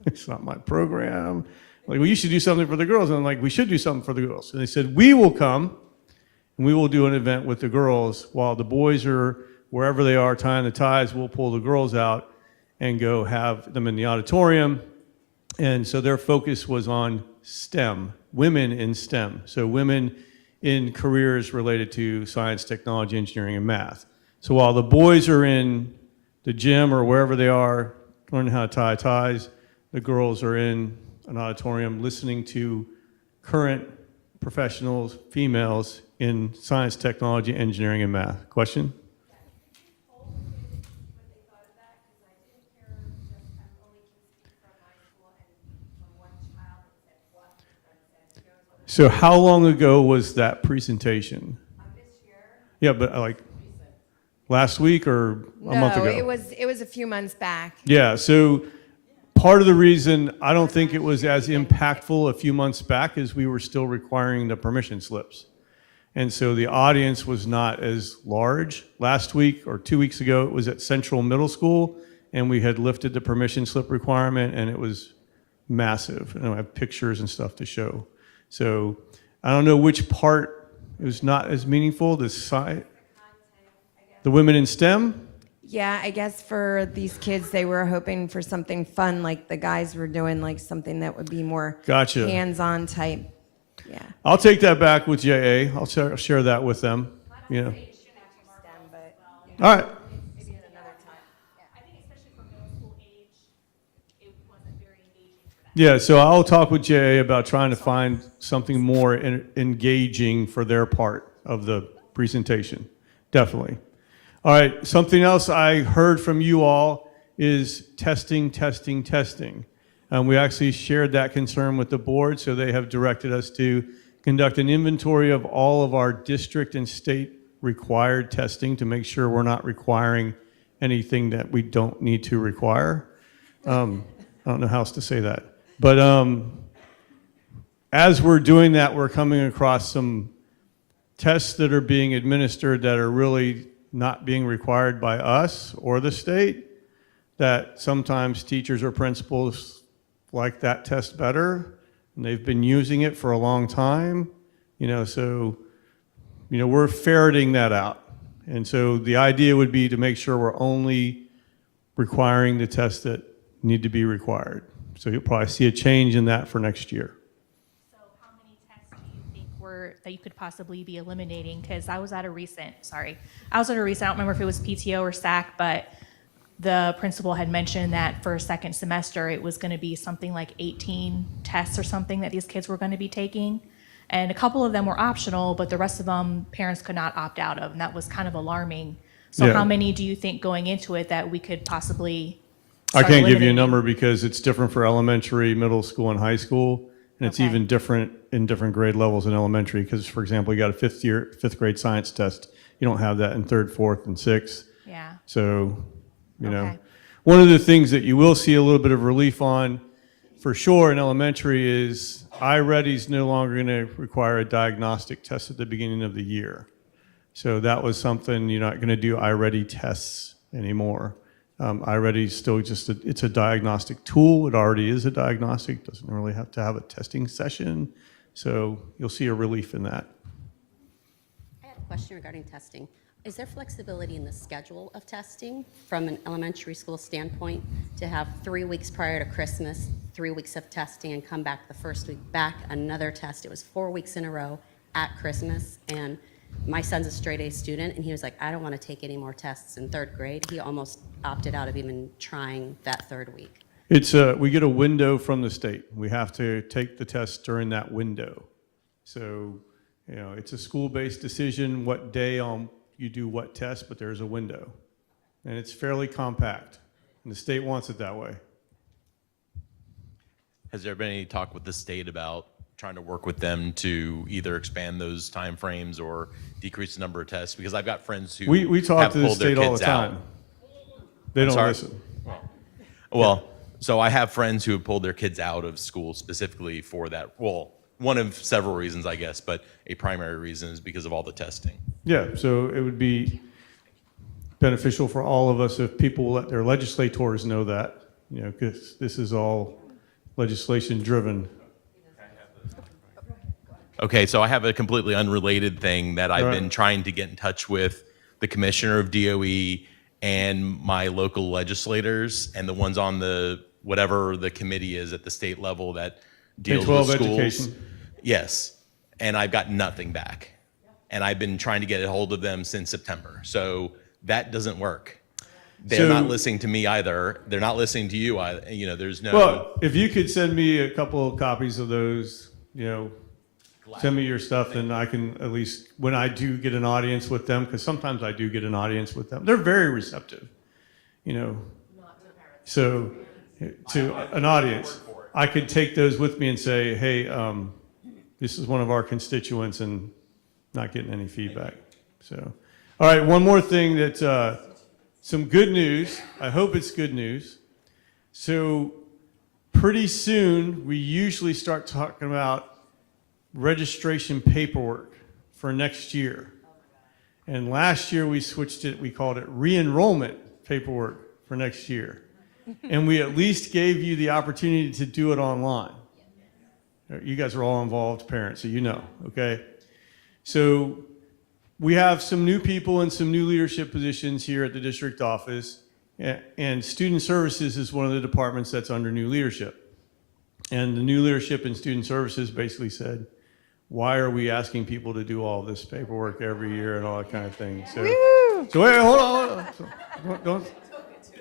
It's not my program. Like, well, you should do something for the girls. And I'm like, we should do something for the girls. And they said, we will come and we will do an event with the girls while the boys are wherever they are tying the ties. We'll pull the girls out and go have them in the auditorium. And so their focus was on STEM, women in STEM. So women in careers related to science, technology, engineering, and math. So while the boys are in the gym or wherever they are learning how to tie ties, the girls are in an auditorium listening to current professionals, females in science, technology, engineering, and math. Question? So how long ago was that presentation? Yeah, but like last week or a month ago? No, it was a few months back. Yeah, so part of the reason I don't think it was as impactful a few months back is we were still requiring the permission slips. And so the audience was not as large. Last week or 2 weeks ago, it was at Central Middle School, and we had lifted the permission slip requirement, and it was massive. And I have pictures and stuff to show. So I don't know which part was not as meaningful, the women in STEM? Yeah, I guess for these kids, they were hoping for something fun, like the guys were doing, like something that would be more Gotcha. hands-on type. Yeah. I'll take that back with JA. I'll share that with them. You know. All right. Yeah, so I'll talk with JA about trying to find something more engaging for their part of the presentation. Definitely. All right, something else I heard from you all is testing, testing, testing. We actually shared that concern with the board, so they have directed us to conduct an inventory of all of our district and state required testing to make sure we're not requiring anything that we don't need to require. I don't know how else to say that. But as we're doing that, we're coming across some tests that are being administered that are really not being required by us or the state, that sometimes teachers or principals like that test better, and they've been using it for a long time, so we're ferreting that out. And so the idea would be to make sure we're only requiring the tests that need to be required. So you'll probably see a change in that for next year. So how many tests do you think that you could possibly be eliminating? Because I was at a recent, I don't remember if it was PTO or SAC, but the principal had mentioned that for a second semester, it was going to be something like 18 tests or something that these kids were going to be taking. And a couple of them were optional, but the rest of them parents could not opt out of, and that was kind of alarming. So Yeah. how many do you think going into it that we could possibly I start can't give you a eliminating? number because it's different for elementary, middle school, and high school. And it's even different in different grade levels in elementary because, for example, you got a fifth grade science test. You don't have that in third, fourth, and sixth. Yeah. So, one of the things that you will see a little bit of relief on for sure in elementary is iReady's no longer going to require a diagnostic test at the beginning of the year. So that was something, you're not going to do iReady tests anymore. iReady is still just it's a diagnostic tool. It already is a diagnostic. Doesn't really have to have a testing session. So you'll see a relief in that. I had a question regarding testing. Is there flexibility in the schedule of testing from an elementary school standpoint to have 3 weeks prior to Christmas, 3 weeks of testing and come back the first week back, another test? It was 4 weeks in a row at Christmas. And my son's a straight A student, and he was like, I don't want to take any more tests in third grade. He almost opted out of even trying that third week. It's we get a window from the state. We have to take the test during that window. So, it's a school-based decision what day you do what test, but there's a window. And it's fairly compact, and the state wants it that way. Has there been any talk with the state about trying to work with them to either expand those timeframes or decrease the number of tests? Because I've got friends who We talk have to the pulled their state all kids the time. out. They I'm don't sorry? listen. Well, so I have friends who have pulled their kids out of school specifically for that. Well, one of several reasons, I guess, but a primary reason is because of all the testing. Yeah, so it would be, beneficial for all of us if people let their legislators know that, you know, because this is all legislation driven. Okay, so I have a completely unrelated thing that I've been trying to get in touch with the commissioner of DOE and my local legislators and the ones on the whatever the committee is at the state level that deals with K-12 schools. education. Yes, and I've got nothing back, and I've been trying to get a hold of them since September. So that doesn't work. They're So- not listening to me either. They're not listening to you either. You know, there's no. Well, if you could send me a couple of copies of those, you know, send me your stuff, and I can at least, when I do get an audience with them, because sometimes I do get an audience with them, they're very receptive, you know. So to an audience, I could take those with me and say, hey, this is one of our constituents, and not getting any feedback. So, all right, one more thing that, some good news. I hope it's good news. So pretty soon, we usually start talking about registration paperwork for next year. And last year we switched it, we called it re-enrollment paperwork for next year. And we at least gave you the opportunity to do it online. You guys are all involved parents, so you know, okay? So we have some new people and some new leadership positions here at the district office, and student services is one of the departments that's under new leadership. And the new leadership in student services basically said, why are we asking people to do all this paperwork every year and all that kind of thing? So wait, hold on. So,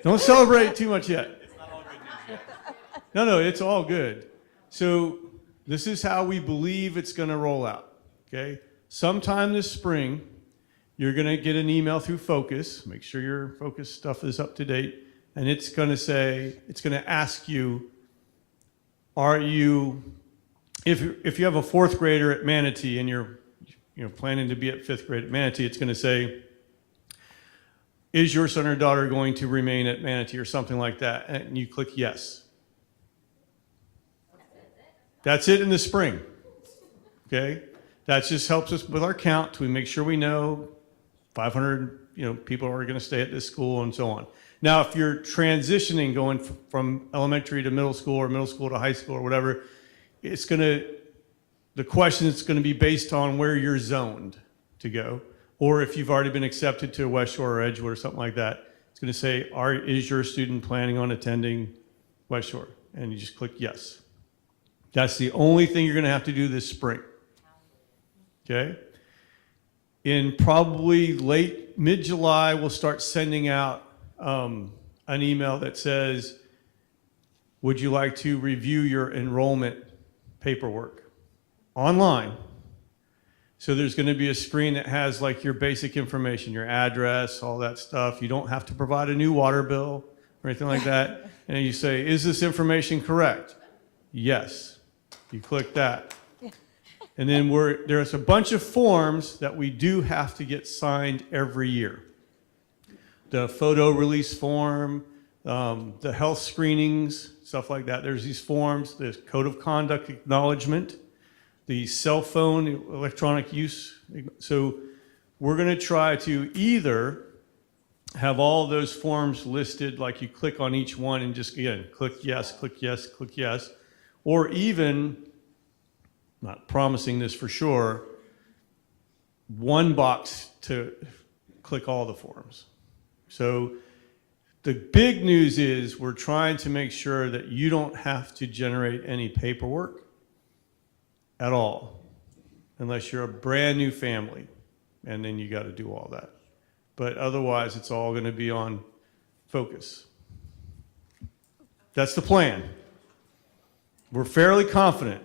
don't celebrate too much yet. No, it's all good. So this is how we believe it's going to roll out, okay? Sometime this spring, you're going to get an email through Focus. Make sure your Focus stuff is up to date. And it's going to say, it's going to ask you, are you, if you have a fourth grader at Manatee and you're planning to be at fifth grade at Manatee, it's going to say, is your son or daughter going to remain at Manatee or something like that? And you click yes. That's it in the spring, okay? That just helps us with our count. We make sure we know 500 people are going to stay at this school and so on. Now, if you're transitioning, going from elementary to middle school or middle school to high school or whatever, the question is going to be based on where you're zoned to go. Or if you've already been accepted to West Shore or Edgewood or something like that, it's going to say, is your student planning on attending West Shore? And you just click yes. That's the only thing you're going to have to do this spring. Okay? In probably mid-July, we'll start sending out an email that says, would you like to review your enrollment paperwork online? So there's going to be a screen that has like your basic information, your address, all that stuff. You don't have to provide a new water bill or anything like that. And you say, is this information correct? Yes. You click that. And then there's a bunch of forms that we do have to get signed every year. The photo release form, the health screenings, stuff like that. There's these forms, the code of conduct acknowledgement, the cell phone electronic use. So we're going to try to either have all those forms listed, like you click on each one and just, again, click yes, click yes, click yes, or even, not promising this for sure, one box to click all the forms. So the big news is we're trying to make sure that you don't have to generate any paperwork at all, unless you're a brand new family, and then you got to do all that. But otherwise, it's all going to be on Focus. That's the plan. We're fairly confident.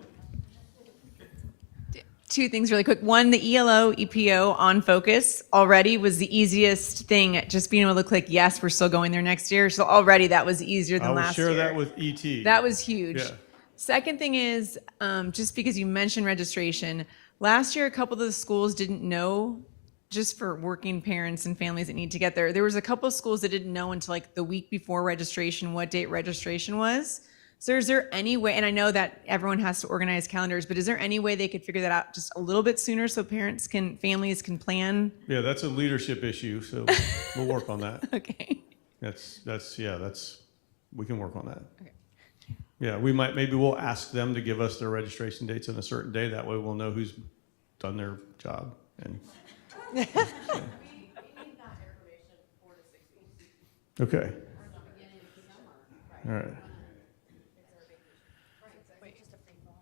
Two things really quick. One, the ELO, EPO on Focus already was the easiest thing. Just being able to click yes, we're still going there next year. So already that was easier than last year. I will share that with ET. That was huge. Yeah. Second thing is, just because you mentioned registration, last year a couple of the schools didn't know, just for working parents and families that need to get there. There was a couple of schools that didn't know until like the week before registration what date registration was. So is there any way, and I know that everyone has to organize calendars, but is there any way they could figure that out just a little bit sooner so families can plan? Yeah, that's a leadership issue, so we'll work on that. Okay. We can work on that. Okay. Yeah, maybe we'll ask them to give us their registration dates on a certain day. That way we'll know who's done their job. And okay. All right.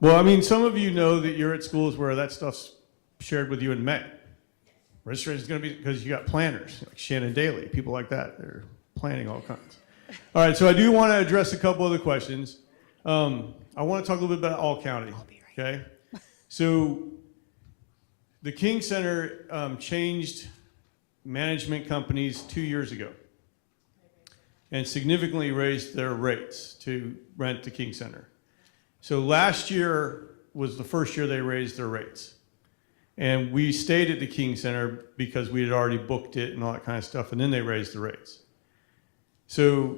Well, I mean, some of you know that you're at schools where that stuff's shared with you in May. Registration is going to be, because you got planners, like Shannon Daly, people like that. They're planning all kinds. All right, so I do want to address a couple other questions. I want to talk a little bit about All County, okay? So the King Center changed management companies 2 years ago and significantly raised their rates to rent the King Center. So last year was the first year they raised their rates. And we stayed at the King Center because we had already booked it and all that kind of stuff, and then they raised the rates. So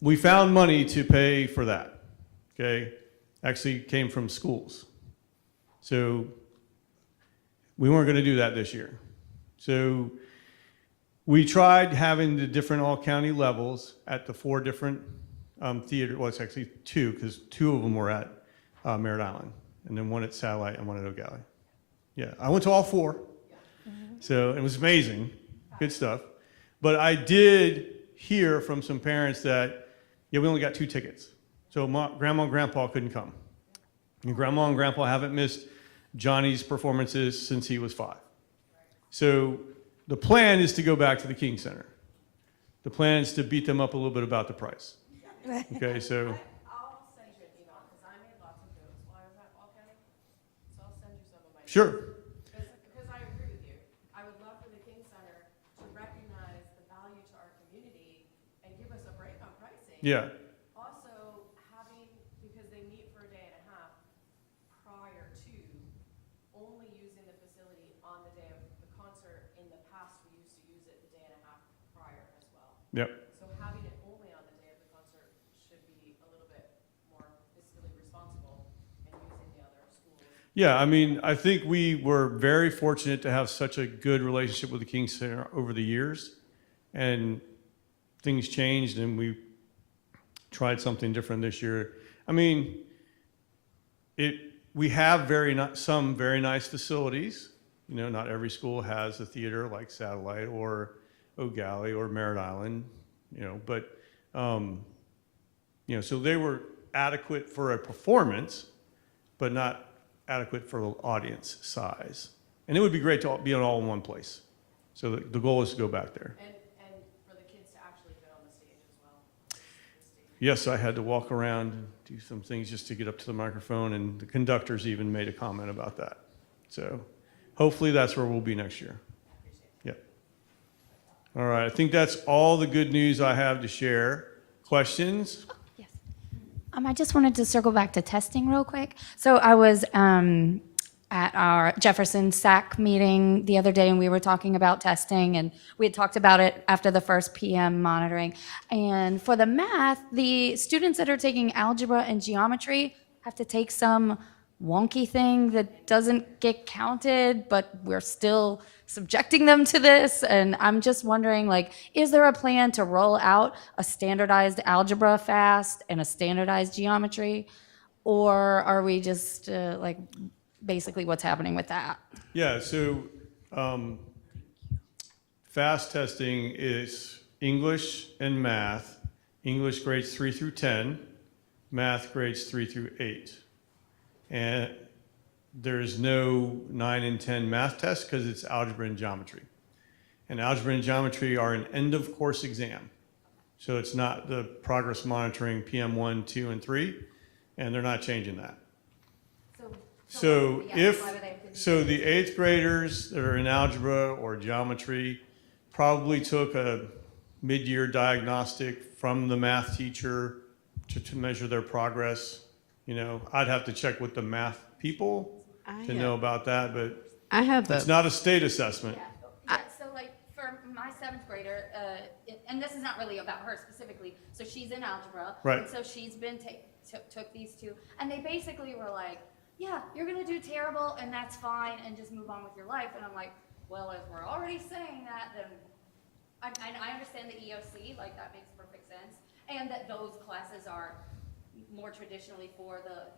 we found money to pay for that, okay? Actually came from schools. So we weren't going to do that this year. So we tried having the different all-county levels at the 4 different theater. Well, it's actually 2, because 2 of them were at Merritt Island, and then 1 at Satellite and 1 at Eau Gallie. Yeah, I went to all 4. So it was amazing, good stuff. But I did hear from some parents that, yeah, we only got 2 tickets. So Grandma and Grandpa couldn't come. And Grandma and Grandpa haven't missed Johnny's performances since he was 5. So the plan is to go back to the King Center. The plan is to beat them up a little bit about the price. Okay, so. I'll send you an email because I made lots of notes while I was at All County. So I'll send you some of my Sure. Because I agree with you. I would love for the King Center to recognize the value to our community and give us a break on pricing. Yeah. Also, because they meet for a day and a half prior to only using the facility on the day of the concert. In the past, we used to use it the day and a half prior as well. Yep. So having it only on the day of the concert should be a little bit more fiscally responsible and using the other schools. Yeah, I mean, I think we were very fortunate to have such a good relationship with the King Center over the years, and things changed, and we tried something different this year. I mean, we have some very nice facilities. You know, not every school has a theater like Satellite or Eau Gallie or Merritt Island, you know, but, you know, so they were adequate for a performance, but not adequate for the audience size. And it would be great to be all in one place. So the goal is to go back there. And for the kids to actually get on the stage as well. Yes, I had to walk around and do some things just to get up to the microphone, and the conductors even made a comment about that. So hopefully that's where we'll be next year. Yep. All right, I think that's all the good news I have to share. Questions? I just wanted to circle back to testing real quick. So I was at our Jefferson SAC meeting the other day, and we were talking about testing, and we had talked about it after the first PM monitoring. And for the math, the students that are taking algebra and geometry have to take some wonky thing that doesn't get counted, but we're still subjecting them to this. And I'm just wondering, like, is there a plan to roll out a standardized algebra fast and a standardized geometry? Or are we just like basically what's happening with that? Yeah, so fast testing is English and math. English grades 3 through 10, math grades 3 through 8. And there's no 9 and 10 math tests because it's algebra and geometry. And algebra and geometry are an end of course exam. So it's not the progress monitoring PM1, 2, and 3, and they're not changing that. So the 8th graders that are in algebra or geometry probably took a mid-year diagnostic from the math teacher to measure their progress. You know, I'd have to check with the math people to know about that, but it's not a state assessment. So like for my 7th grader, and this is not really about her specifically, so So she's in algebra. Right. And so she's been took these two, and they basically were like, yeah, you're gonna do terrible, and that's fine, and just move on with your life. And I'm like, well, if we're already saying that, then I understand the EOC, like that makes perfect sense, and that those classes are more traditionally for the,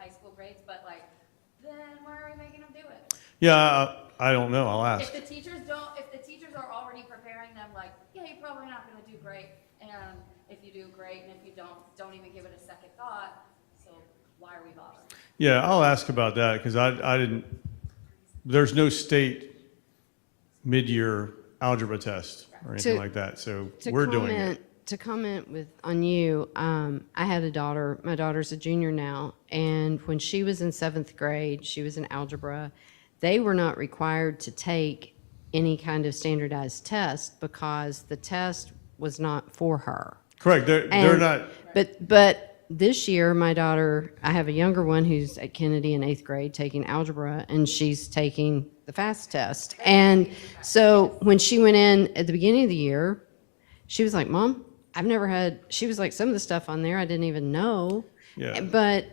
high school grades, but like, then why are we making them do it? Yeah, I don't know. I'll ask. If the teachers are already preparing them, like, yeah, you're probably not gonna do great, and if you do great, and if you don't even give it a second thought, so why are we bothering? Yeah, I'll ask about that because I didn't, there's no state mid-year algebra test or anything like that, so we're doing it. To comment on you, I had a daughter, my daughter's a junior now, and when she was in 7th grade, she was in algebra. They were not required to take any kind of standardized test because the test was not for her. Correct, they're not. But this year, my daughter, I have a younger one who's at Kennedy in 8th grade taking algebra, and she's taking the FAST test. And so when she went in at the beginning of the year, she was like, Mom, I've never had, she was like, some of the stuff on there I didn't even know. Yeah. But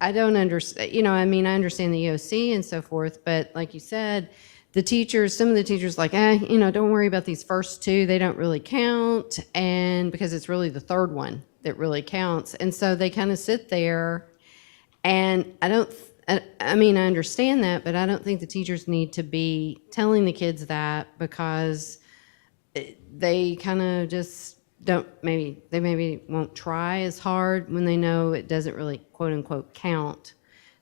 I don't understand, I understand the EOC and so forth, but like you said, some of the teachers like, don't worry about these first two, they don't really count, and because it's really the third one that really counts. And so they kind of sit there, and I understand that, but I don't think the teachers need to be telling the kids that because they kind of just maybe won't try as hard when they know it doesn't really quote unquote count.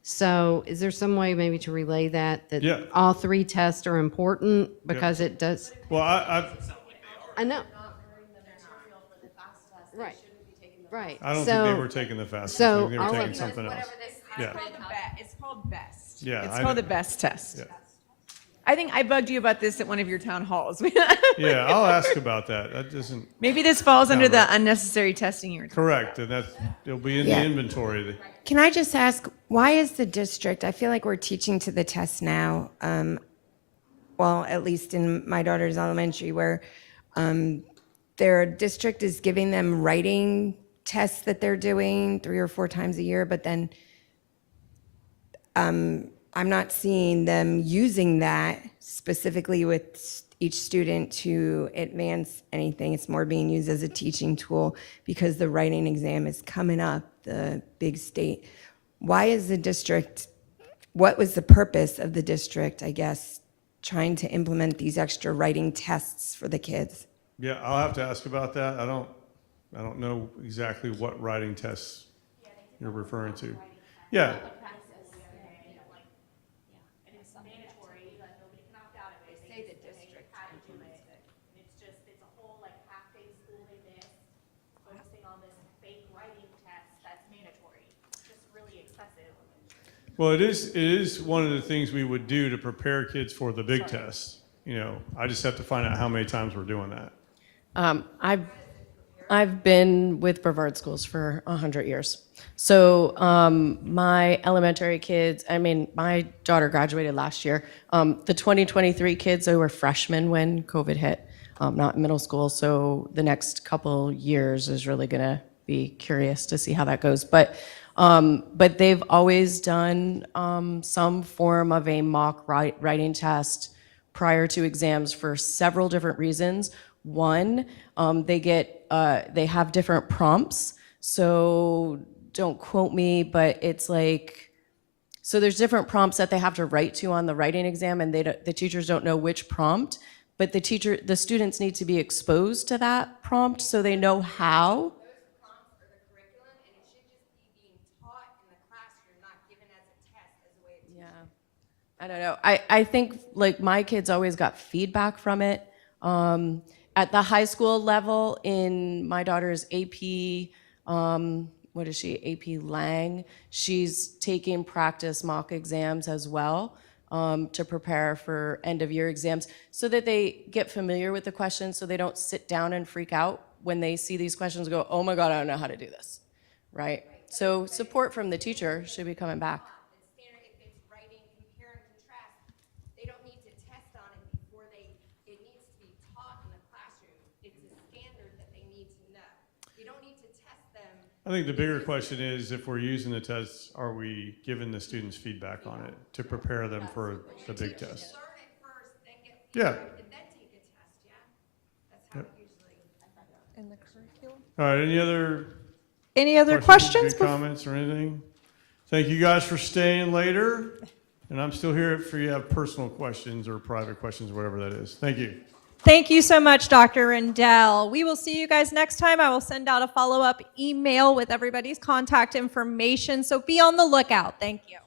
So is there some way maybe to relay that Yeah. all 3 tests are important because it does? Well, I know. Right. Right. I don't think they were taking the FAST test. I think they were taking something else. Yeah. It's called BEST. Yeah, It's I called know. the BEST test. Yeah. I think I bugged you about this at one of your town halls. Yeah, I'll ask about that. That doesn't. Maybe this falls sound under the right. unnecessary testing you're talking Correct, and it'll be in Yeah. the inventory. Can I just ask, why is the district, I feel like we're teaching to the test now, well, at least in my daughter's elementary, where their district is giving them writing tests that they're doing 3 or 4 times a year, but then I'm not seeing them using that specifically with each student to advance anything. It's more being used as a teaching tool because the writing exam is coming up, the big state. Why is the district, what was the purpose of the district, I guess, trying to implement these extra writing tests for the kids? Yeah, I'll have to ask about that. I don't know exactly what writing tests you're referring to. Yeah. Well, it is one of the things we would do to prepare kids for the big tests. I just have to find out how many times we're doing that. I've been with Brevard Schools for 100 years. So my elementary kids, my daughter graduated last year. The 2023 kids, they were freshmen when COVID hit, not in middle school. So the next couple years is really gonna be curious to see how that goes. But they've always done some form of a mock writing test prior to exams for several different reasons. One, they have different prompts. So don't quote me, but it's like, so there's different prompts that they have to write to on the writing exam, and the teachers don't know which prompt, but the students need to be exposed to that prompt so they know how. I don't know. I think like my kids always got feedback from it. At the high school level, in my daughter's AP, what is she, AP Lang, she's taking practice mock exams as well to prepare for end of year exams so that they get familiar with the questions so they don't sit down and freak out when they see these questions and go, oh my God, I don't know how to do this, right? So support from the teacher should be coming back. You don't need to test them. I think the bigger question is, if we're using the tests, are we giving the students feedback on it to prepare them for the big test? Yeah. Yep. In the curriculum? All right, any other questions? good comments or anything? Thank you guys for staying later. And I'm still here if you have personal questions or private questions, whatever that is. Thank you. Thank you so much, Dr. Rendell. We will see you guys next time. I will send out a follow-up email with everybody's contact information, so be on the lookout. Thank you.